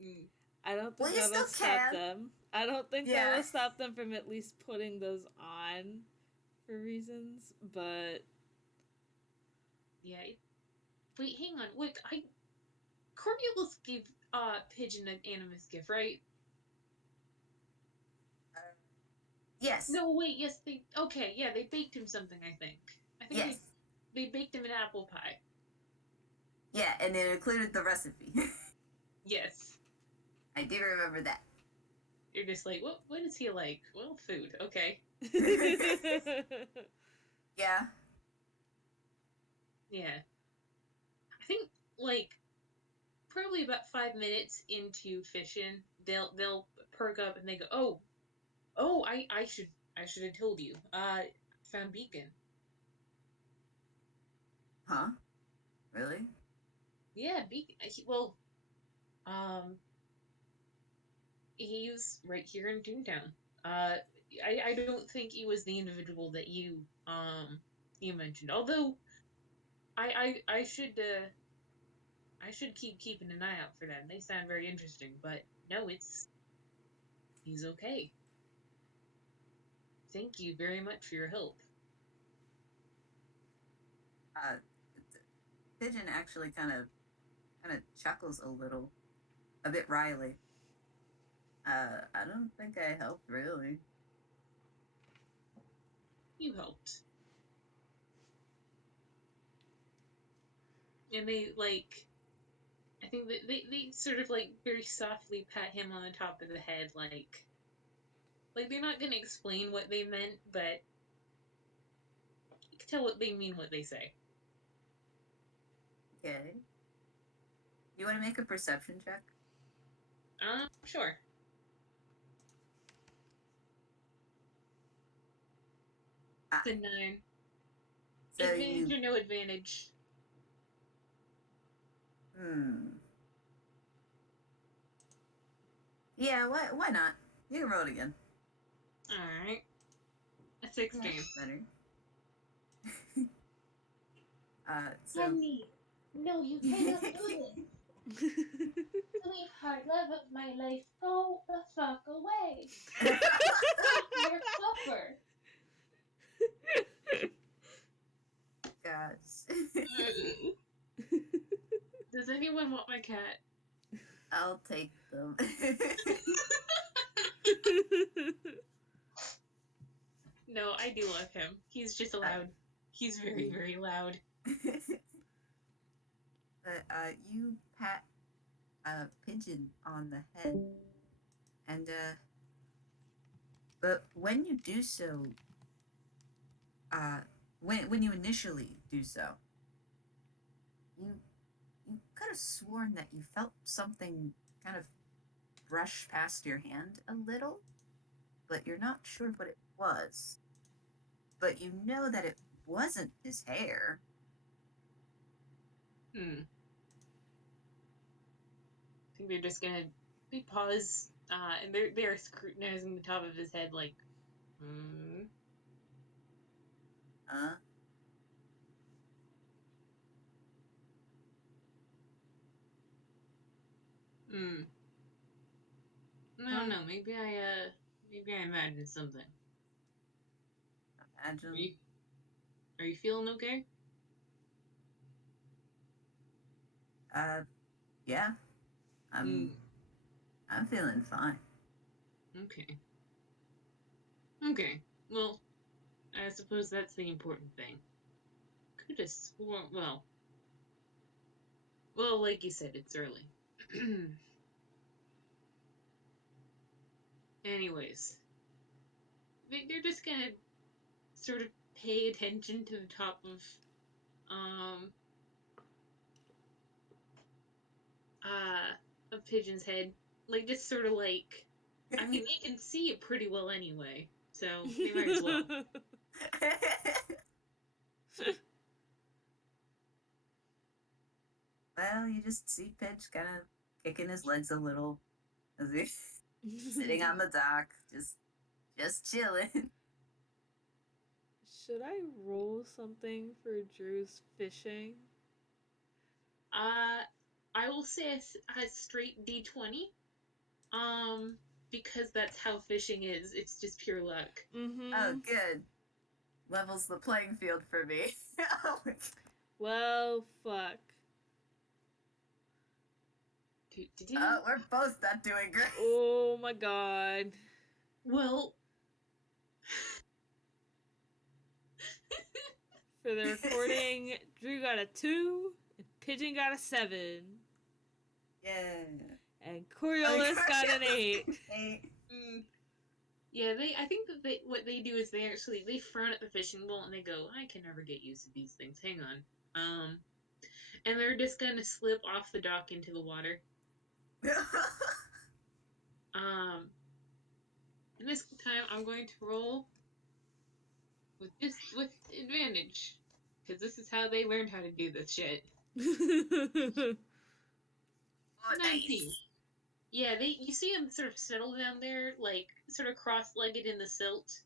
mm, I don't Well, think you that'll still stop can. them. I don't think Yeah. that'll stop them from at least putting those on for reasons, but yeah. Wait, hang on. Wick, I Coriolis gave Pigeon an animus gift, right? Uh, yes. No, wait, yes, they okay, yeah, they baked him something, I think. I think Yes. they baked him an apple pie. Yeah, and it included the recipe. Yes. I do remember that. You're just like, what is he like? Well, food, okay. Yeah. Yeah. I think like probably about 5 minutes into fishing, they'll perk up and they go, oh, I should have told you. Found Beacon. Huh? Really? Yeah, Beacon. Well, um, he was right here in Toontown. Uh, I don't think he was the individual that you mentioned. Although I should keep keeping an eye out for them. They sound very interesting. But no, it's he's okay. Thank you very much for your help. Uh, Pigeon actually kind of chuckles a little, a bit wryly. I don't think I helped really. You helped. And they, like, I think that they sort of, like, very softly pat him on the top of the head, like they're not gonna explain what they meant, but you can tell what they mean what they say. Okay. You want to make a perception check? Sure. Ah, It's a 9. so Advantage you. or no advantage? Hmm. Yeah, why not? You can roll it again. Alright. A 16. Yeah, better. So. Honey, no, you cannot do this. Sweetheart, love of my life, go the fuck away. Eat your supper. Gosh. Does anyone want my cat? I'll take them. No, I do love him. He's just loud. He's very, very loud. But you pat a pigeon on the head, and but when you do so, when you initially do so, you you could have sworn that you felt something kind of brush past your hand a little, but you're not sure what it was. But you know that it wasn't his hair. I think they're just gonna pause, and they're scrutinizing the top of his head, like, Huh? No, maybe I imagined something. Imagine. Are you feeling okay? Yeah. I'm feeling fine. Okay. Okay. Well, I suppose that's the important thing. Could have sworn. Well, like you said, it's early. Anyways, they're just gonna sort of pay attention to the top um of Pigeon's head, like just sort of like. I mean, they can see it pretty well anyway, so they might as well. Well, you just see Pidge kind of kicking his legs a little as he's sitting on the dock, just chilling. Should I roll something for Drew's fishing? I will say a straight D20. Because that's how fishing is. It's just pure luck. Oh, good. Levels the playing field for me. Oh my God. Well, fuck. We're both not doing great. Oh my god. Well, for the recording, Drew got a 2, and Pigeon got a 7. Yeah. And Coriolis got an 8. Yeah, I think that what they do is they frown at the fishing boat and they go, I can never get used to these things. Hang on. And they're just gonna slip off the dock into the water. And this time I'm going to roll with advantage. Because this is how they learned how to do this shit. 19. Nice. Yeah, you see them sort of settle down there, like sort of cross-legged in the silt.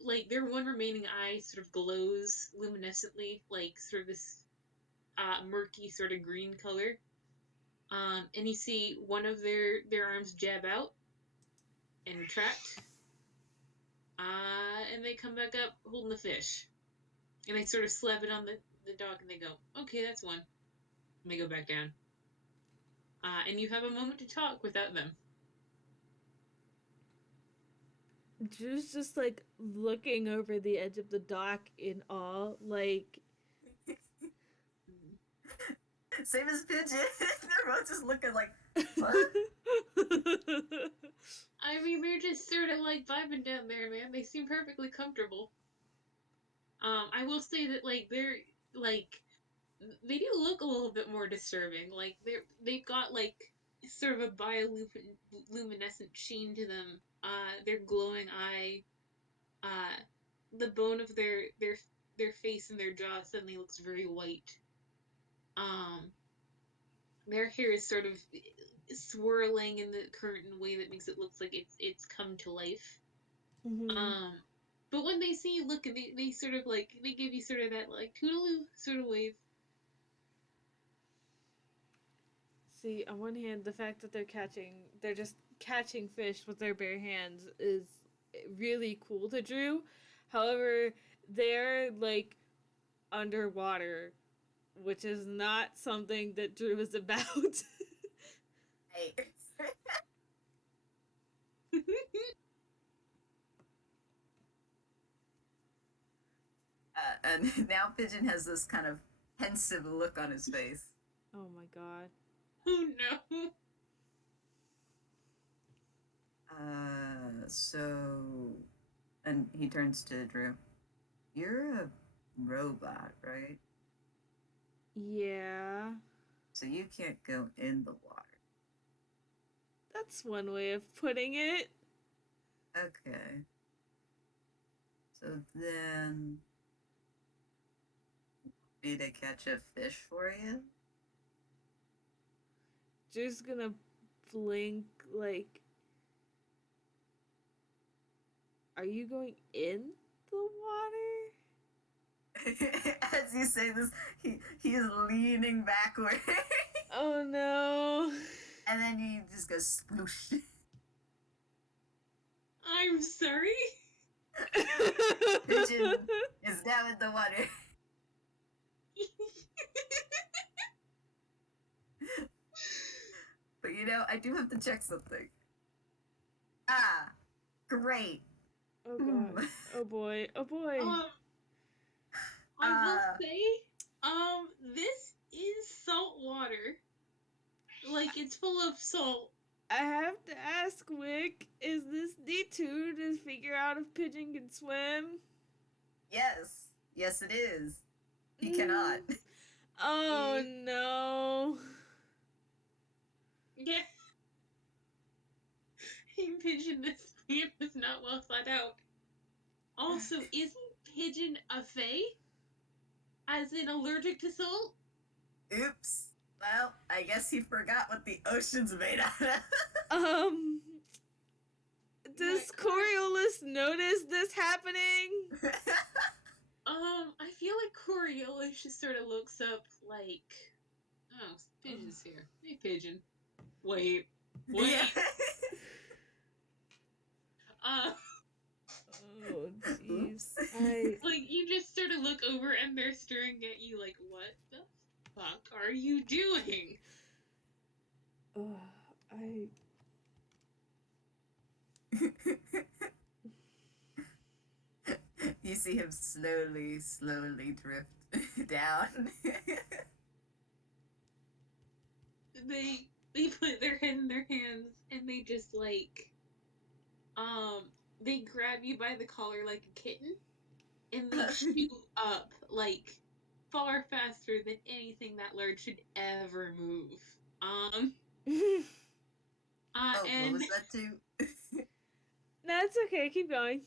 Like their one remaining eye sort of glows luminescently, like sort of this murky sort of green color. And you see one of their arms jab out and retract. And they come back up holding the fish. And they sort of slap it on the dock and they go, okay, that's one. And they go back down. And you have a moment to talk without them. Drew's just like looking over the edge of the dock in awe, like. Same as Pigeon. They're both just looking like, what? I mean, they're just sort of like vibing down there, man. They seem perfectly comfortable. I will say that they're like they do look a little bit more disturbing. Like they've got like sort of a bioluminescent sheen to them. Their glowing eye, uh, the bone of their face and their jaw suddenly looks very white. Um, their hair is sort of swirling in the current way that makes it look like it's come to life. Mm-hmm. Um, but when they see you looking, they sort of like they give you sort of that like toodaloo sort of wave. See, on one hand, the fact that they're just catching fish with their bare hands is really cool to Drew. However, they're like underwater, which is not something that Drew is about. Hey. And now Pigeon has this kind of pensive look on his face. Oh my god. Oh no. So, and he turns to Drew. You're a robot, right? Yeah. So you can't go in the water. That's one way of putting it. Okay. So then, me to catch a fish for you? Drew's gonna blink like, are you going in the water? As you say this, he is leaning backward. Oh no. And then you just go sploosh. I'm sorry. Pigeon is down in the water. But I do have to check something. Ah, great. Oh god. Oh boy. Oh boy. I will say, this is salt water. Like it's full of salt. I have to ask Wick, is this D2 to figure out if Pigeon can swim? Yes. Yes, it is. He cannot. Oh no. Yeah. Pigeon, this plan is not well thought out. Also, isn't Pigeon a fae? As in allergic to salt? Oops. Well, I guess he forgot what the ocean's made out of. Does Coriolis notice this happening? I feel like Coriolis just sort of looks up like, oh, Pigeon's here. Hey, Pigeon. Wait. Yeah. Oh, jeez. Like, you just sort of look over and they're staring at you like, what the fuck are you doing? You see him slowly drift down. They put their head in their hands and they just like, they grab you by the collar like a kitten and they shoot up like far faster than anything that large should ever move. What And was that too? That's okay, keep going.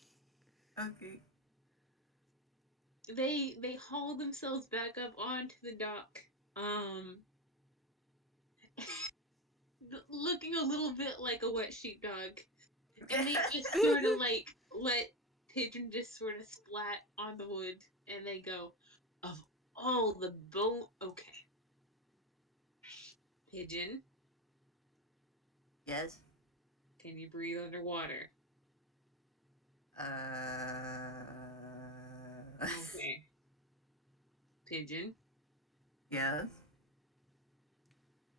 Okay. they haul themselves back up onto the dock, looking a little bit like a wet sheepdog, and they just sort of like let Pigeon just sort of splat on the wood, and they go, of all the bone, okay, Pigeon, Yes. can you breathe underwater? Okay, Pigeon, Yes.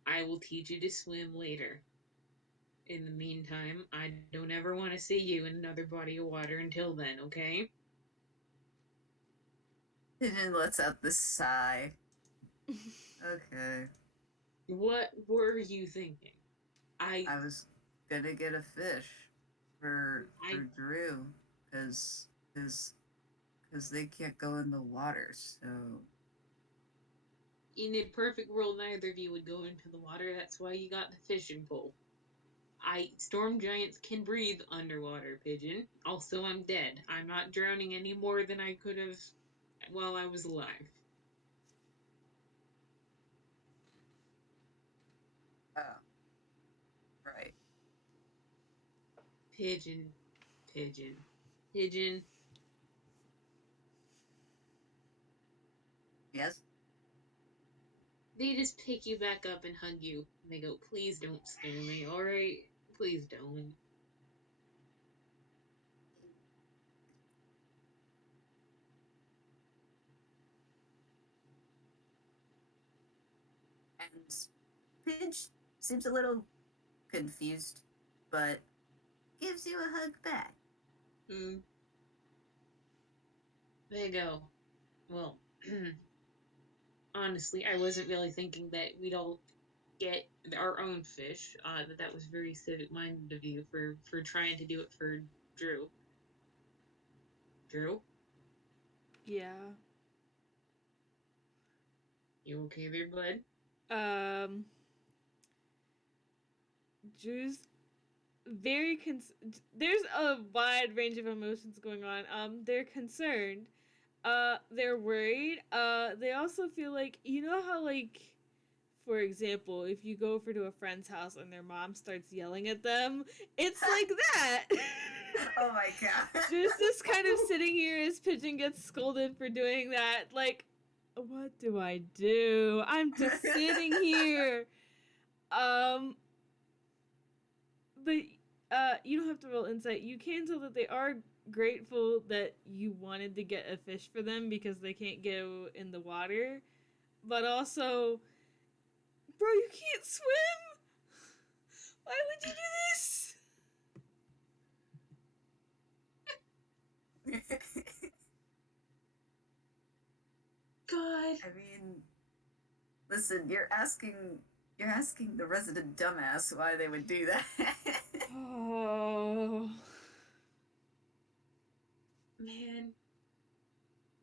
I will teach you to swim later. In the meantime, I don't ever want to see you in another body of water until then, okay? Pigeon lets out this sigh. Okay. What were you thinking? I I was gonna get a fish for I Drew, cause they can't go in the water. So in a perfect world neither of you would go into the water. That's why you got the fishing pole. I storm giants can breathe underwater, Pigeon. Also, I'm dead. I'm not drowning any more than I could have while I was alive. oh right. Pigeon, pigeon, pigeon. Yes. They just pick you back up and hug you. And they go, please don't scare me, alright? Please don't. And Pidge seems a little confused, but gives you a hug back. Hmm. They go, well, honestly, I wasn't really thinking that we'd all get our own fish. That was very civic-minded of you for trying to do it for Drew. Drew, Yeah. you okay there, bud? Um, Drew's very there's a wide range of emotions going on. They're concerned. They're worried. They also feel like, you know how, like, for example, if you go over to a friend's house and their mom starts yelling at them, it's like that. Oh my god. Just this kind of sitting here as Pigeon gets scolded for doing that. Like, what do I do? I'm just sitting here. Um, but you don't have to roll insight. You can tell that they are grateful that you wanted to get a fish for them because they can't go in the water. But also, bro, you can't swim. Why would you do this? God. I mean, listen, you're asking the resident dumbass why they would do that. Oh. Man.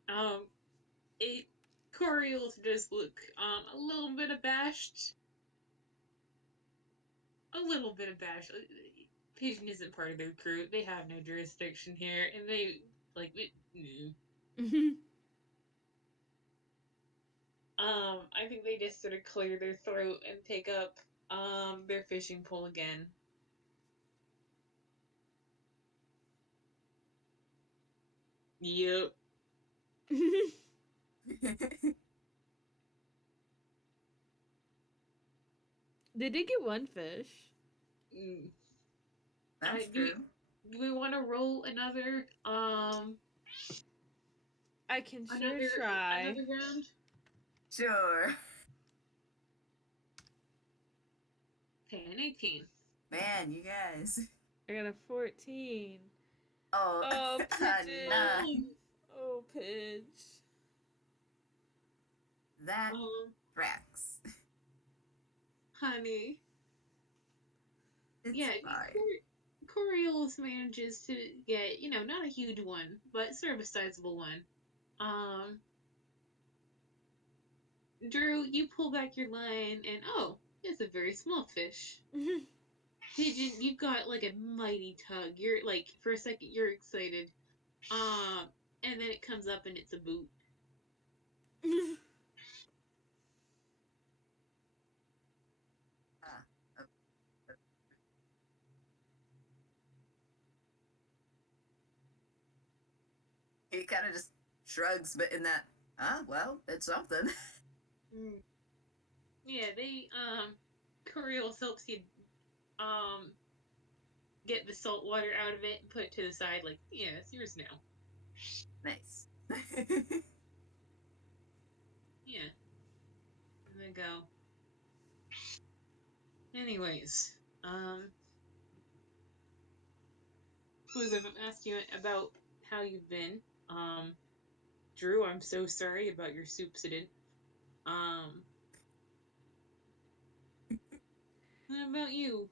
Um, it Coriolis just look a little bit abashed. A little bit abashed. Pigeon isn't part of their crew. They have no jurisdiction here, and they like I think they just sort of clear their throat and take up their fishing pole again. Yep. They did get one fish. Mm. That's Do true. we want to roll I can sure another try. another round? Sure. 10, 18. Man, you guys. I got a 14. Oh, Oh, a Pigeon. Oh, 9. Oh, Pidge. That um, tracks. honey. It's Yeah, fine. Coriolis manages to get, not a huge one, but sort of a sizable one. Um, Drew, you pull back your line, and oh, it's a very small fish. Pigeon, you've got like a mighty tug. You're like, for a second, you're excited. Um, and then it comes up and it's a boot. Ah, uh, uh, he kind of just shrugs, but in that, well, it's something. Mm. Yeah, Coriolis helps you, um, get the salt water out of it and put it to the side, like, yeah, it's yours now. Nice. Yeah, and then go. Anyways, suppose I've asked you about how you've been. Drew, I'm so sorry about your soup-sided. Um, what about you?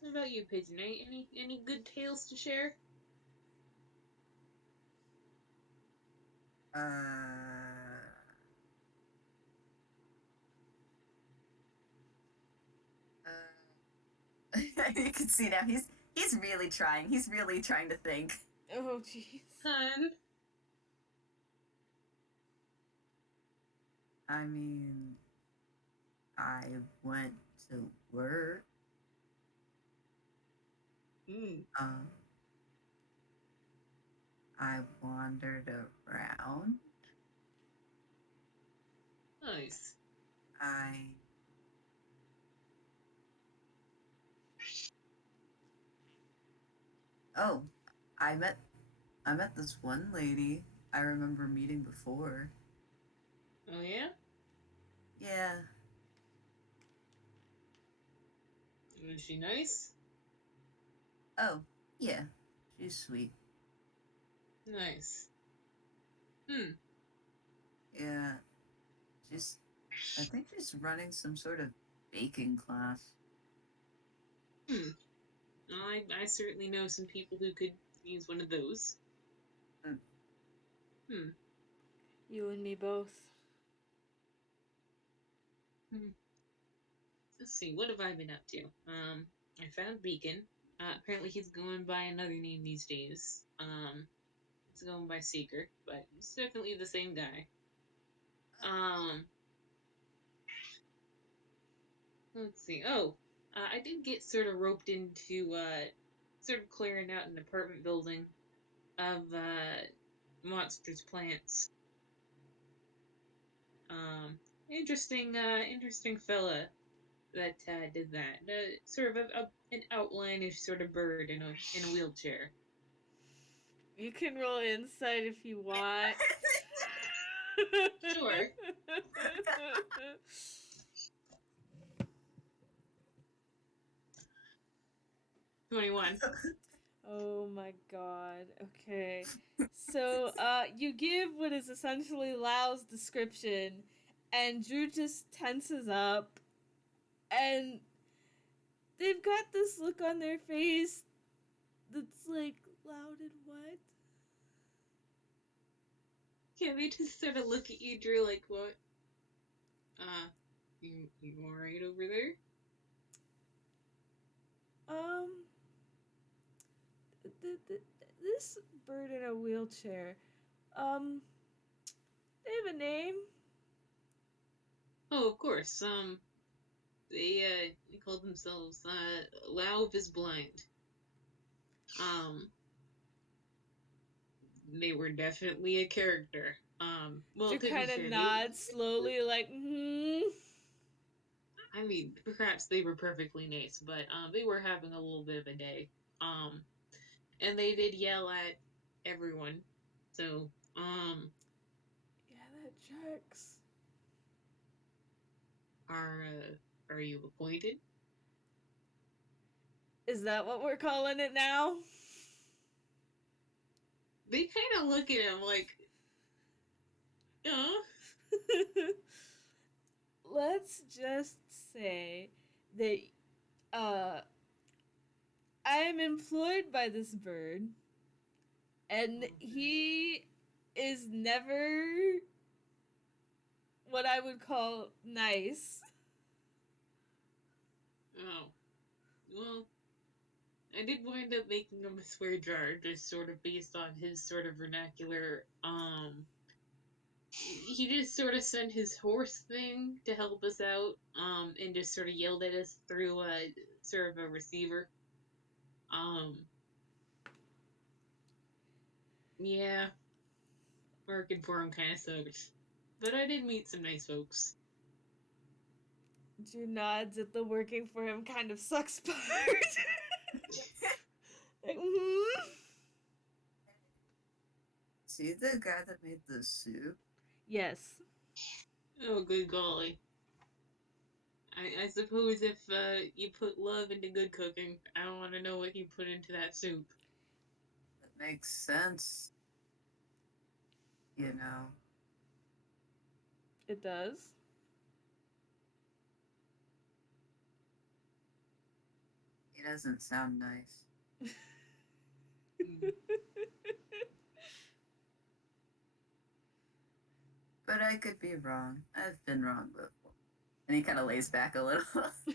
What about you, Pigeon? Any good tales to share? Uh, you can see now he's really trying. He's really trying to think. Oh, jeez. Hun. I mean, I went to work. Mm, Um, I wandered around. nice. I oh, I met I met this one lady I remember meeting before. Oh yeah? Yeah. Is she nice? Oh, yeah. She's sweet. Nice. Hmm. Yeah. She's I think she's running some sort of baking class. Hmm. I certainly know some people who could use one of those. Mm. Hmm. You and me both. Hmm. Let's see. What have I been up to? I found Beacon. Apparently he's going by another name these days. He's going by Seeker, but it's definitely the same guy. Um, let's see. Oh, I did get sort of roped into sort of clearing out an apartment building of monsters plants. Um, interesting fella that did that. Sort of an outline-ish sort of bird in a wheelchair. You can roll insight if you want. Sure. 21. Oh my god. Okay. So, you give what is essentially Lau's description, and Drew just tenses up, and they've got this look on their face that's like, Lau did what? Yeah, they just sort of look at you, Drew, like, what? Uh, you alright over there? Um, this bird in a wheelchair, um, they have a name? Oh, of course. They called themselves, Lao is blind. Um, they were definitely a character. Well, Drew to be kind of fair, nods slowly, like, I mean, perhaps they were perfectly nice, but, they were having a little bit of a day. Um, and they did yell at everyone. So, Yeah, that checks. are, are you acquainted? Is that what we're calling it now? They kind of look at him like, uh, Let's just say that uh I am employed by this bird, and he is never what I would call nice. oh, well, I did wind up making him a swear jar, just sort of based on his sort of vernacular. He just sort of sent his horse thing to help us out, and just sort of yelled at us through sort of a receiver. Um, yeah, working for him kind of sucked, but I did meet some nice folks. Drew nods at the working for him kind of sucks part. Like, See the guy that made the soup? Yes. Oh, good golly! I suppose if you put love into good cooking, I don't want to know what you put into that soup. That makes sense. You know. It does. It doesn't sound nice. Mm. But I could be wrong. I've been wrong before. And he kind of lays back a little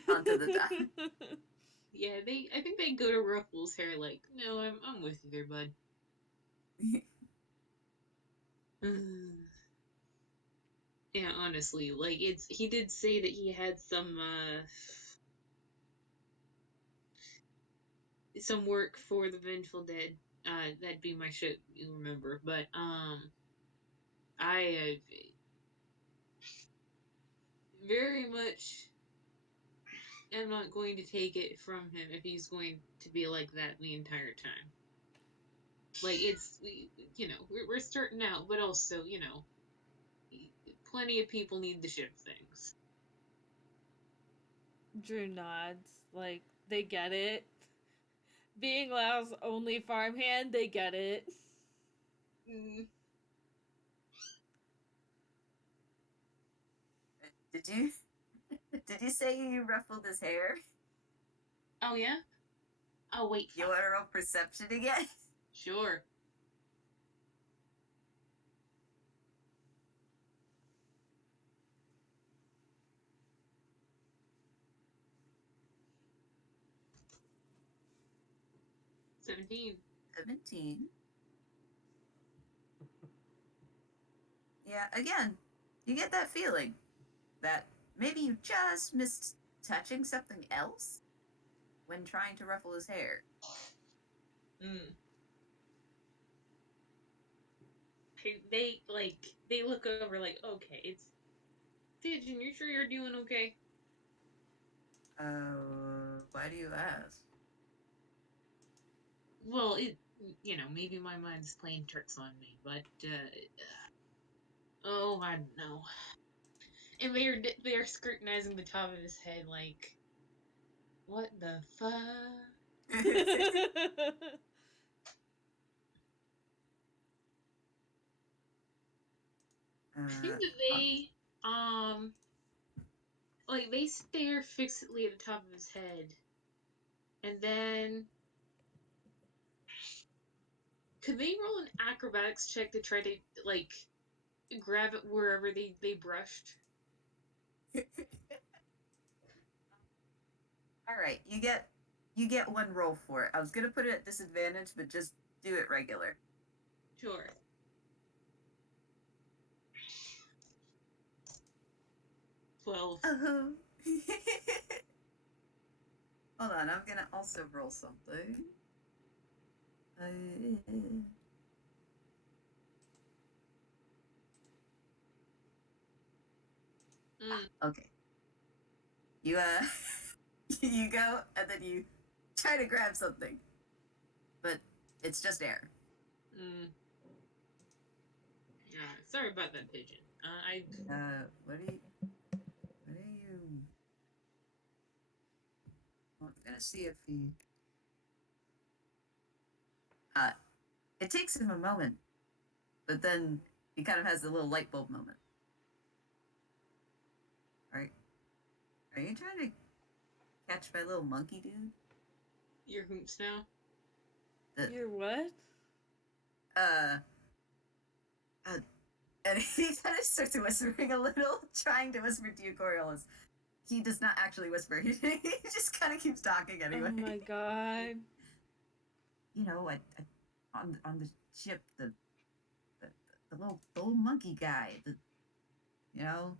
onto the dock. Yeah, I think they go to Ruffles' hair like, no, I'm with you there, bud. Yeah, honestly, like he did say that he had some work for the Vengeful Dead. That'd be my shit, you remember. But I very much am not going to take it from him if he's going to be like that the entire time. Like we're starting out, but also plenty of people need to ship things. Drew nods, like they get it. Being Lau's only farmhand, they get it. Mm. Did you did you say you ruffled his hair? Oh yeah. Oh wait. You want to roll perception again? Sure. $17. 17. Yeah, again, you get that feeling that maybe you just missed touching something else when trying to ruffle his hair. Mm. They look over like, okay, it's Pigeon. You sure you're doing okay? Why do you ask? Well, maybe my mind's playing tricks on me, but oh, I don't know. And they're scrutinizing the top of his head like, what the fuck? I think that they stare fixedly at the top of his head, and then could they roll an acrobatics check to try to like grab it wherever they brushed? All right, you get one roll for it. I was gonna put it at disadvantage, but just do it regular. Sure. 12. Oh. Hold on, I'm gonna also roll something. Mm. Okay. You you go and then you try to grab something, but it's just air. Mm. Yeah, sorry about that, Pigeon. What are you? What are you? I'm gonna see if he. Uh, it takes him a moment, but then he kind of has a little light bulb moment. Right? Are you trying to catch my little monkey dude? Your hoops now. You're what? Uh, uh, and he kind of starts whispering a little, trying to whisper to you, Coriolis. He does not actually whisper. He just kind of keeps talking anyway. Oh my god. You know, on the ship, the, the little monkey guy. You know.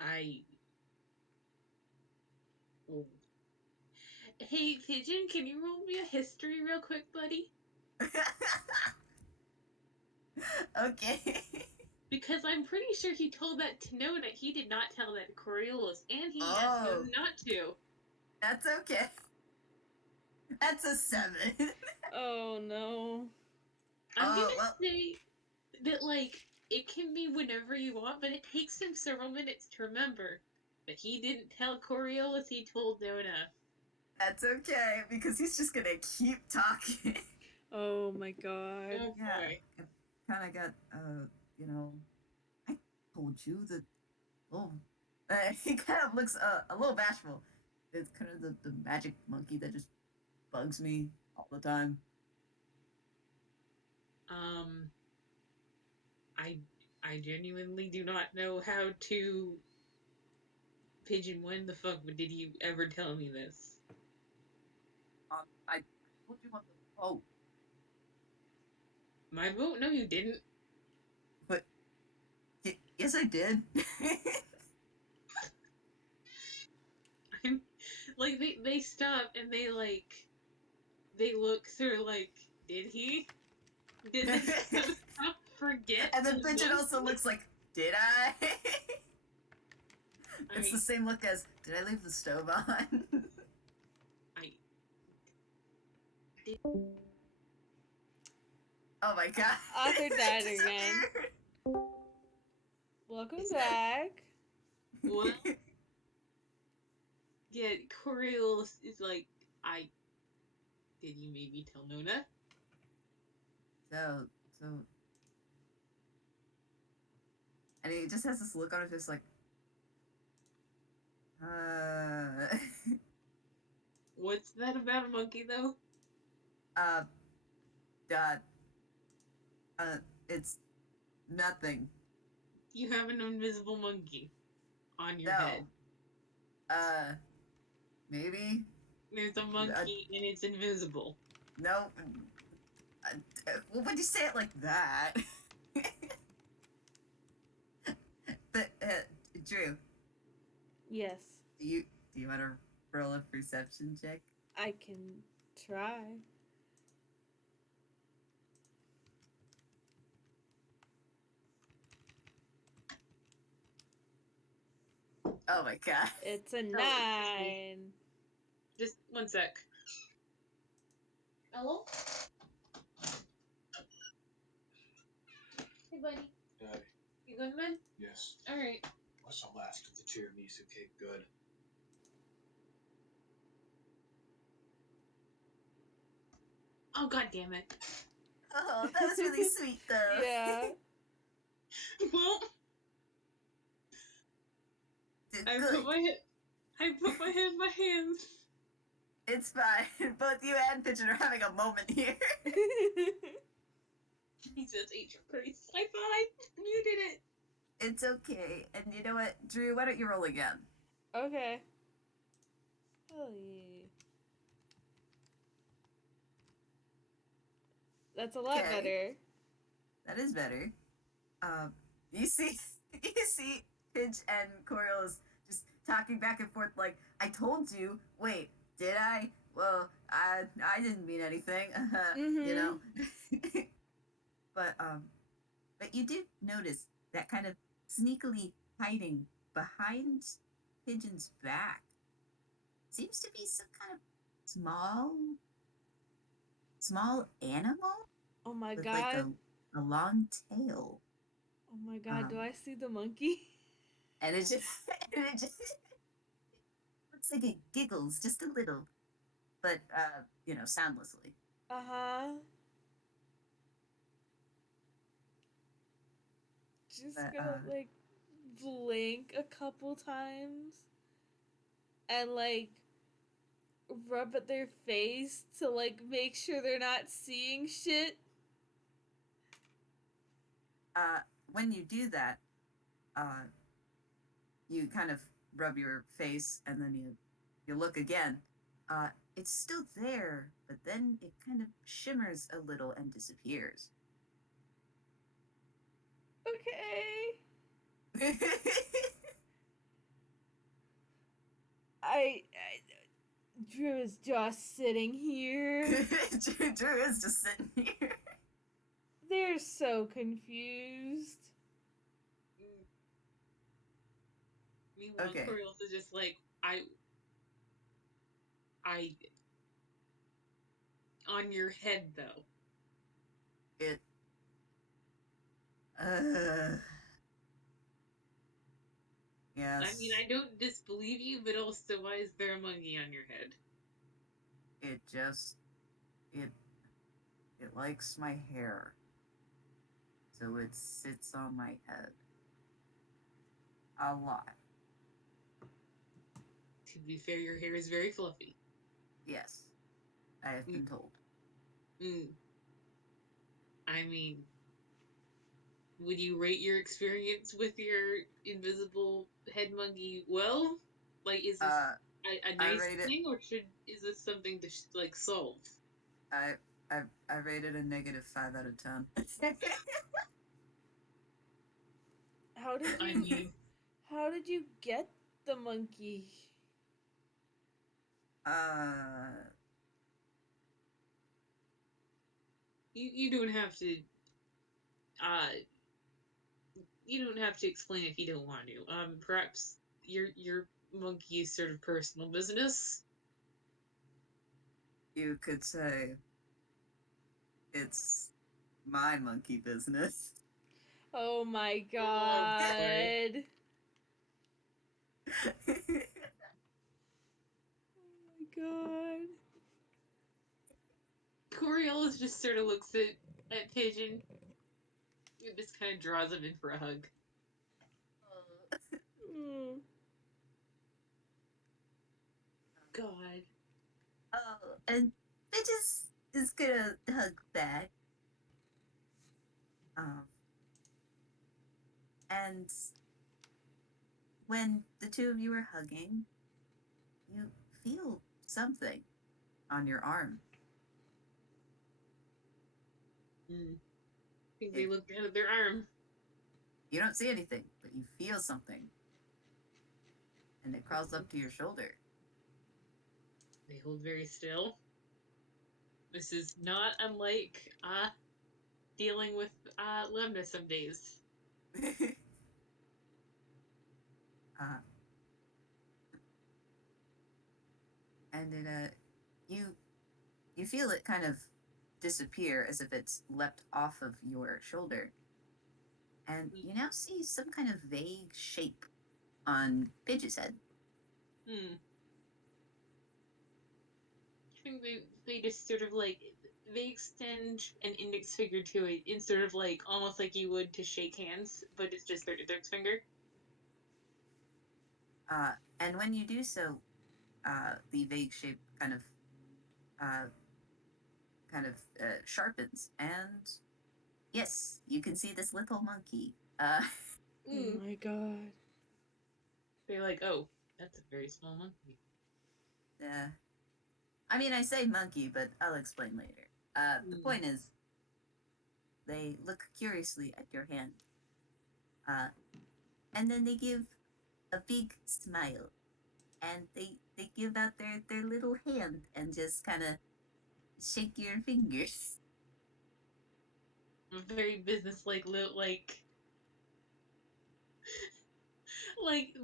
I. Oh. Hey, Pigeon, can you roll me a history real quick, buddy? Okay. Because I'm pretty sure he told that to Nona. He did not tell that to Coriolis, and he asked Oh, Nona not to. that's okay. That's a 7. Oh no. I'm Oh gonna well. say that, like, it can be whenever you want, but it takes him several minutes to remember. But he didn't tell Coriolis, he told Nona. That's okay, because he's just gonna keep talking. Oh my god. Oh Yeah, boy. I kind of got, you know, I told you that, oh, he kind of looks a little bashful. It's kind of the magic monkey that just bugs me all the time. Um, I I genuinely do not know how to. Pigeon, when the fuck did you ever tell me this? I told you on the boat, My vote? No, you didn't. but yes, I did. I'm like they stop and they look through like, did he? Did this somehow forget And the then Pigeon also monkey? looks like, did I? It's the I same look as, did I leave the stove on? I did. Oh my god. Arthur died It again. disappeared. Welcome He's back. Well, dead. yeah, Coriolis is like, I did you maybe tell Nona? so, so, and he just has this look on his face like, uh, What's that about a monkey though? uh, uh, uh, it's nothing. You have an invisible monkey on your No. head. Uh, maybe? There's a Uh, monkey and it's invisible. no. Well, when you say it like that. But, Drew, Yes, do you want to roll a perception check? I can try. Oh my god. It's a Oh, 9. just one sec. Hello? Hey, buddy. Daddy, You going to bed? yes. Alright. What's the last of the tiramisu cake good? Oh, god damn it. Oh, that was really sweet, though. Yeah. Well, I Good. put my head in my hands. It's fine. Both you and Pigeon are having a moment here. He says, "Eat your grace." I thought I muted it. It's okay. And you know what, Drew? Why don't you roll again? Okay. Oh yeah. That's a lot Okay. better. That is better. You see, you see, Pidge and Coriolis just talking back and forth. Like, I told you. Wait, did I? Well, I didn't mean anything. You know. but but you did notice that kind of sneakily hiding behind Pigeon's back seems to be some kind of small animal Oh my with like god. a long tail. Oh my god, do Um, I see the monkey? and it just and it just looks like it giggles just a little, but you know, soundlessly. Uh-huh. Just But gonna like blink a couple times and like rub at their face to like make sure they're not seeing shit. uh, when you do that, uh, you kind of rub your face and then you look again. It's still there, but then it kind of shimmers a little and disappears. Okay. I Drew is just sitting here. Drew is just sitting here. They're so confused. Meanwhile, Okay. Coriolis is just like, I on your head though. It. Uh. Yes. I mean, I don't disbelieve you, but also, why is there a monkey on your head? It just it likes my hair. So it sits on my head. A lot. To be fair, your hair is very fluffy. Yes. I have been told. Mm. I mean, would you rate your experience with your invisible head monkey well? Like, is this a I nice rate it thing, or is this something to like solve? I I rated a -5 out of 10. How did I you mean, how did you get the monkey? uh you don't have to. Uh, you don't have to explain if you don't want to. Perhaps your monkey is sort of personal business. you could say it's my monkey business. Oh my Oh boy. god. Oh my god. Coriolis just sort of looks at Pigeon and just kind of draws him in for a hug. Mm. God. Oh, and is gonna hug back. Um, and when the two of you are hugging, you feel something on your arm. I think they It, look down at their arm. you don't see anything, but you feel something, and it crawls up to your shoulder. They hold very still. This is not unlike dealing with Lemna some days. uh, and it you feel it kind of disappear as if it's leapt off of your shoulder, and you now see some kind of vague shape on Pidge's head. Hmm. I think they just sort of like they extend an index finger to it in sort of like almost like you would to shake hands, but it's just their index finger. And when you do so, the vague shape uh, sharpens, and yes, you can see this little monkey. Oh my god. They're like, oh, that's a very small monkey. uh, I mean, I say monkey, but I'll explain later. The point is, they look curiously at your hand, uh, and then they give a big smile, and they give out their little hand and just kind of shake your fingers. A very businesslike, like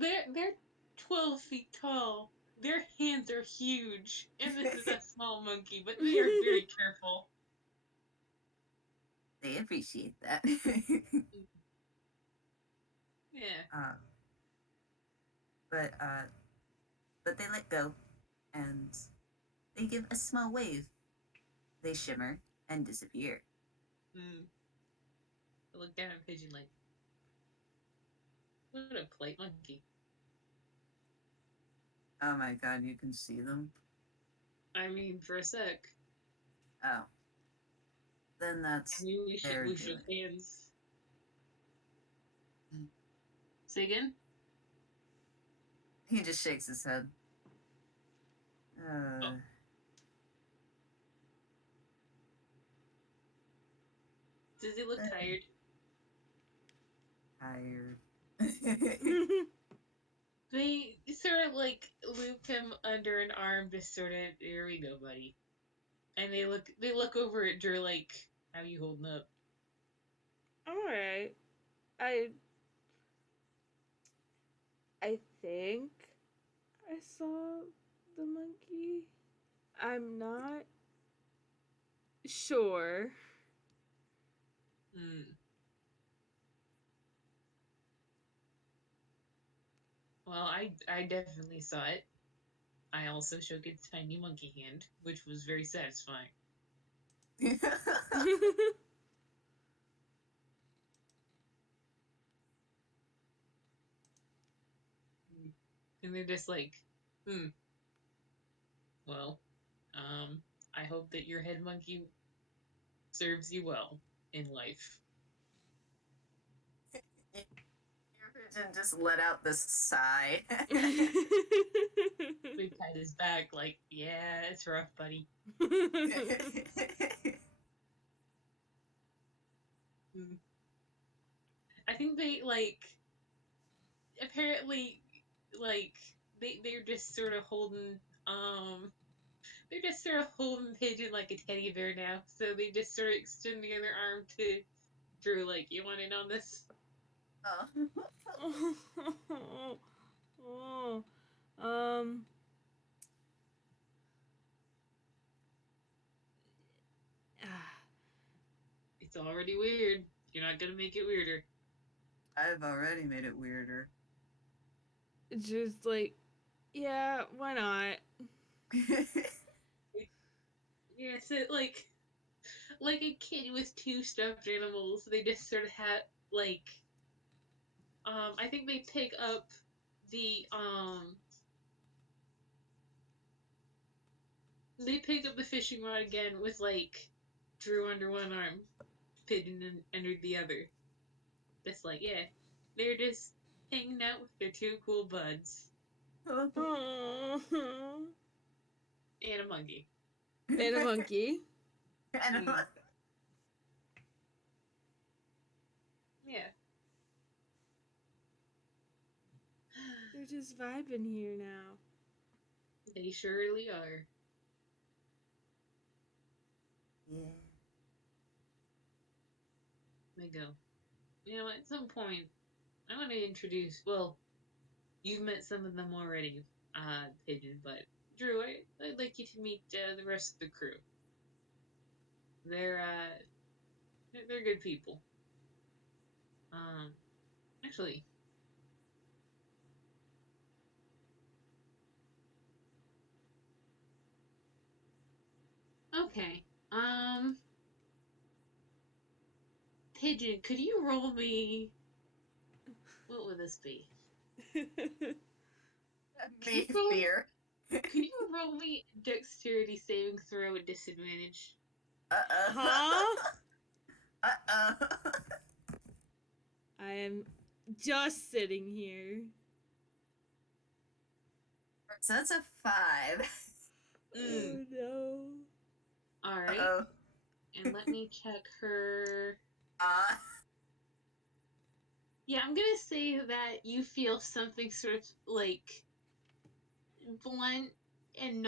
they're 12 feet tall. Their hands are huge, and this is a small monkey, but they are very careful. They appreciate that. Yeah. uh, but uh, but they let go, and they give a small wave. They shimmer and disappear. Mm. I look down at Pigeon like, what a polite monkey. Oh my god, you can see them. I mean, for a sec. Oh, then that's Maybe they're we doing shook it. hands. Say again? He just shakes his head. Oh. Does he look tired? Tired. They sort of like loop him under an arm, just sort of, here we go, buddy. And they look over at Drew like, how you holding up? Alright. I I think I saw the monkey. I'm not sure. Hmm. Well, I definitely saw it. I also shook its tiny monkey hand, which was very satisfying. And they're just like, well, I hope that your head monkey serves you well in life. Your pigeon just let out this sigh. We pat his back, like, yeah, it's rough, buddy. I think they, like, apparently, like, they're just sort of holding, they're just sort of holding Pigeon like a teddy bear now. So they just sort of extend the other arm to Drew, like, you want in on this? Oh. Um. It's already weird. You're not gonna make it weirder. I've already made it weirder. Just like, yeah, why not? Yeah, so like a kid with two stuffed animals, they just sort of have like I think they pick up the fishing rod again with like Drew under one arm, Pigeon under the other. Just like, yeah, they're just hanging out with their two cool buds Oh. and a monkey. And a monkey. Yeah. They're just vibing here now. They surely are. Yeah. They go. You know, at some point, I want to introduce. Well, you've met some of them already, Pigeon, but Drew, I'd like you to meet the rest of the crew. They're they're good people. Actually, okay. Pigeon, could you roll me? What would this be? Me fear. Can you roll me dexterity saving throw at disadvantage? Huh? Uh-oh. I am just sitting here. So that's a 5. Oh no. Alright. Uh-oh. And let me check her. Yeah, I'm gonna say that you feel something sort of like blunt and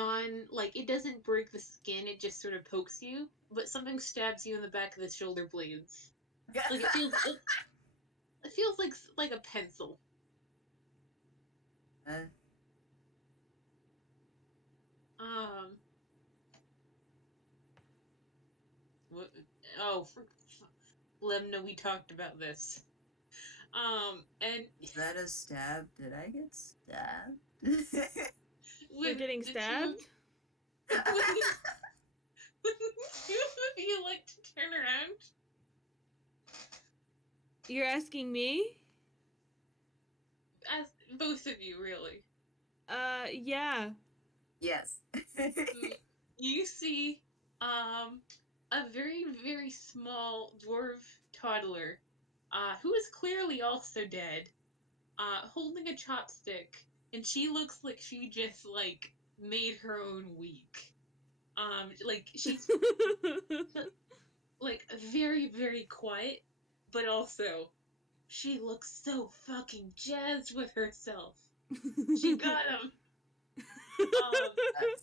like it doesn't break the skin, it just sort of pokes you, but something stabs you in the back of the shoulder blades. Like it feels like a pencil. Um what, oh, let him know we talked about this. And Is that a stab? Did I get stabbed? We're getting stabbed? Would you like to turn around? You're asking me? As both of you, really. Yeah. Yes. You see, a very, very small dwarf toddler, who is clearly also dead, holding a chopstick, and she looks like she just, like, made her own week. Like, she's, like, very, very quiet, but also, she looks so fucking jazzed with herself. She got him!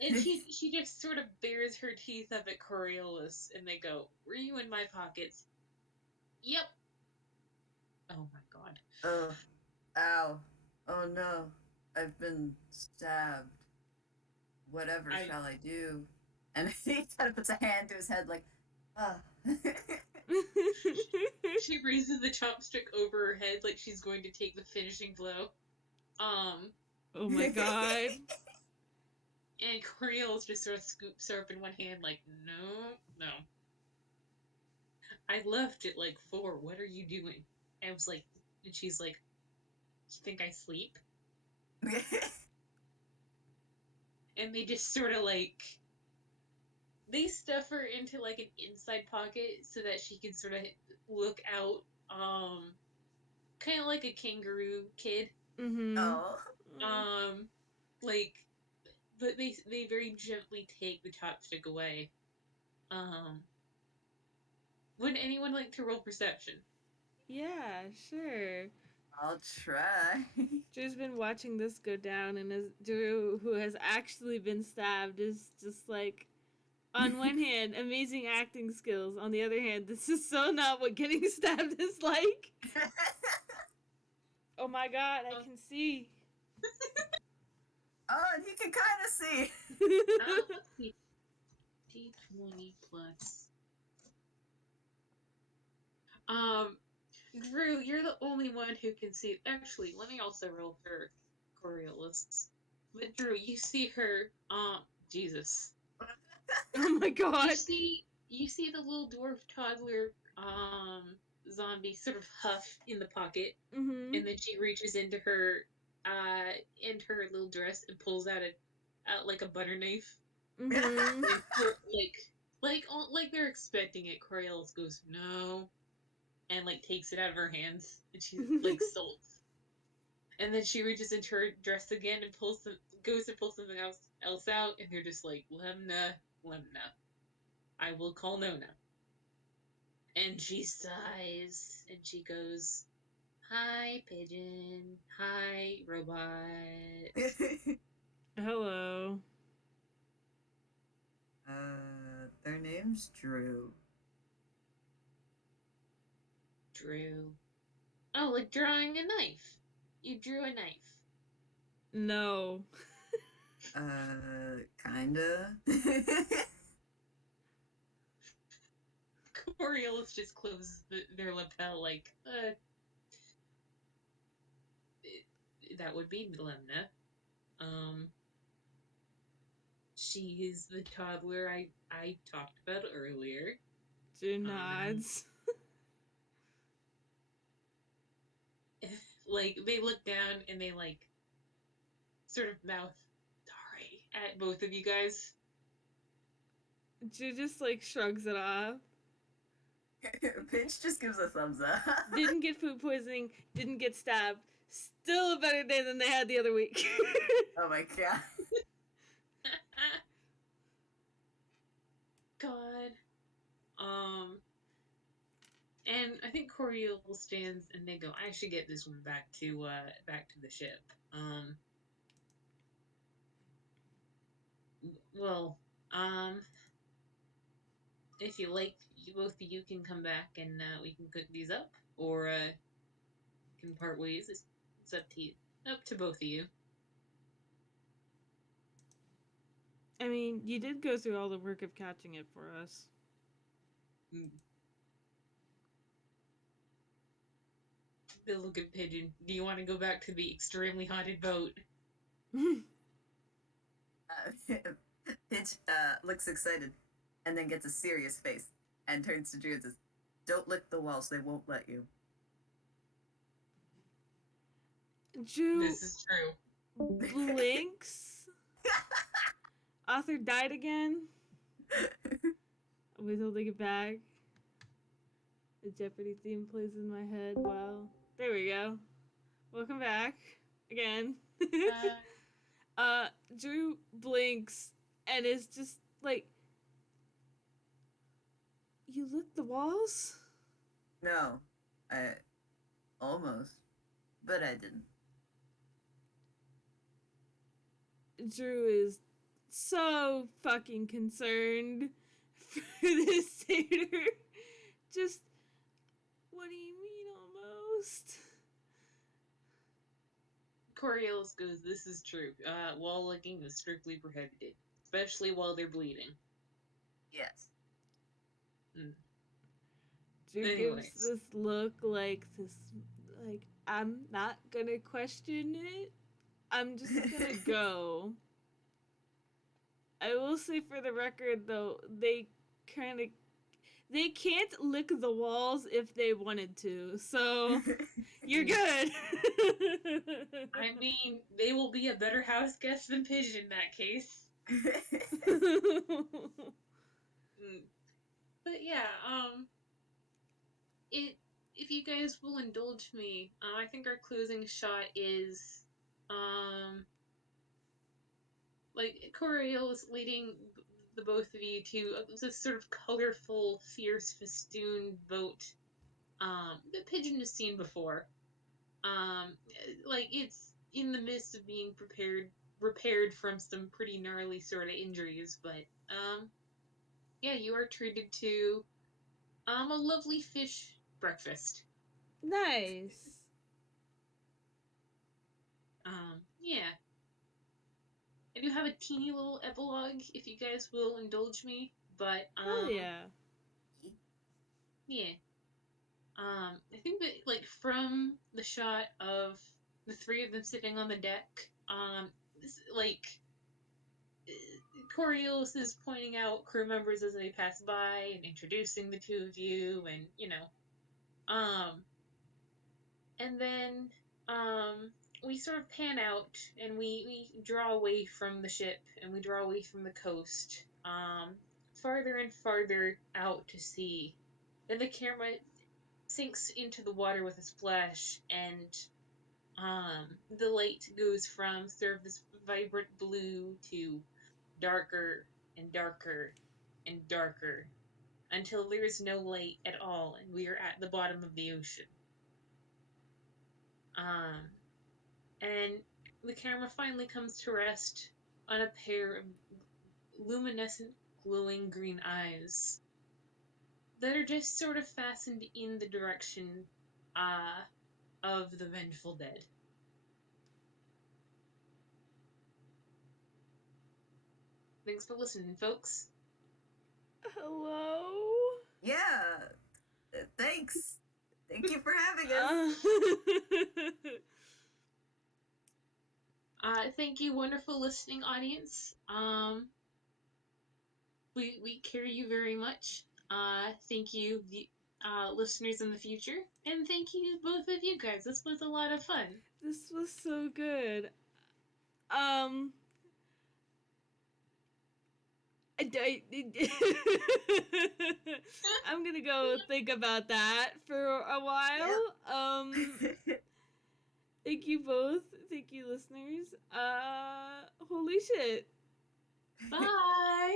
And she just sort of bares her teeth up at Coriolis, and they go, "Were you in my pockets?" Yep. Oh my god. Oh. Ow. Oh no. I've been stabbed. Whatever shall I do? And he kind of puts a hand to his head like, ah. She raises the chopstick over her head like she's going to take the finishing blow. Oh my god. And Coriolis just sort of scoops her up in one hand, like, no, no. I left at like 4. What are you doing? I was like, and she's like, you think I sleep? And they just sort of like, they stuff her into like an inside pocket so that she can sort of look out, kind of like a kangaroo kid. Mm-hmm. Oh. Um, like, but they very gently take the chopstick away. Um, would anyone like to roll perception? Yeah, sure. I'll try. Drew's been watching this go down, and as Drew, who has actually been stabbed, is just like, on one hand, amazing acting skills. On the other hand, this is so not what getting stabbed is like. Oh my god, I can see. Oh, and you can kind of see. Let's see. D20 plus. Drew, you're the only one who can see. Actually, let me also roll for Coriolis. But Drew, you see her. Jesus. Oh my god. You see the little dwarf toddler zombie sort of huff in the pocket, Mm-hmm. and then she reaches into her little dress and pulls out like a butter knife. Mm-hmm. And like they're expecting it. Coriolis goes no, and like takes it out of her hands, and she's like sulks. And then she reaches into her dress again and goes to pull something else out, and they're just like Lemna, Lemna. I will call Nona. And she sighs and she goes, "Hi, pigeon. Hi, robot." Hello. Their name's Drew. Drew. Oh, like drawing a knife. You drew a knife. No. Kinda. Coriolis just closes their lapel like, that would be Lemna. She's the toddler I talked about earlier. Drew nods. Like, they look down and they, like, sort of mouth sorry at both of you guys. Drew just like shrugs it off. Pinch just gives a thumbs up. Didn't get food poisoning, didn't get stabbed. Still a better day than they had the other week. Oh my god. God. And I think Coriolis stands and they go, I should get this one back to the ship. Well, if you like, both of you can come back and we can cook these up, or can part ways. It's up to you, up to both of you. I mean, you did go through all the work of catching it for us. The look at Pigeon. Do you want to go back to the extremely haunted boat? Pinch looks excited and then gets a serious face and turns to Drew and says, "Don't lick the walls, they won't let you." Drew This is true. blinks. Arthur died again. Wait till they get back. The Jeopardy theme plays in my head. Wow. There we go. Welcome back. Again. Drew blinks and is just like, you licked the walls? No, I almost, but I didn't. Drew is so fucking concerned for this satyr. Just, what do you mean almost? Coriolis goes, this is true. Wall licking is strictly prohibited, especially while they're bleeding. Yes. Drew Anyways. gives this look like this, like, I'm not gonna question it, I'm just gonna go. I will say for the record, though, they can't lick the walls if they wanted to, so you're good. I mean, they will be a better house guest than Pigeon in that case. But yeah, if you guys will indulge me, I think our closing shot is, like Coriolis leading the both of you to this sort of colorful, fierce, festooned boat, that Pigeon has seen before. Like it's in the midst of being repaired from some pretty gnarly sort of injuries, but yeah, you are treated to a lovely fish breakfast. Nice. Yeah. I do have a teeny little epilogue if you guys will indulge me, but Hell yeah. yeah. I think that like from the shot of the three of them sitting on the deck, like Coriolis is pointing out crew members as they pass by and introducing the two of you, and and then we sort of pan out and we draw away from the ship and we draw away from the coast, farther and farther out to sea. Then the camera sinks into the water with a splash, and the light goes from sort of this vibrant blue to darker and darker and darker until there is no light at all and we are at the bottom of the ocean. And the camera finally comes to rest on a pair of luminescent, glowing green eyes that are just sort of fastened in the direction of the vengeful dead. Thanks for listening, folks. Hello? Yeah. Thanks. Thank you for having us. Thank you, wonderful listening audience. We carry you very much. Thank you, listeners in the future, and thank you both of you guys. This was a lot of fun. This was so good. I'm gonna go think about that for a while. Yep. Thank you both. Thank you, listeners. Holy shit. Bye.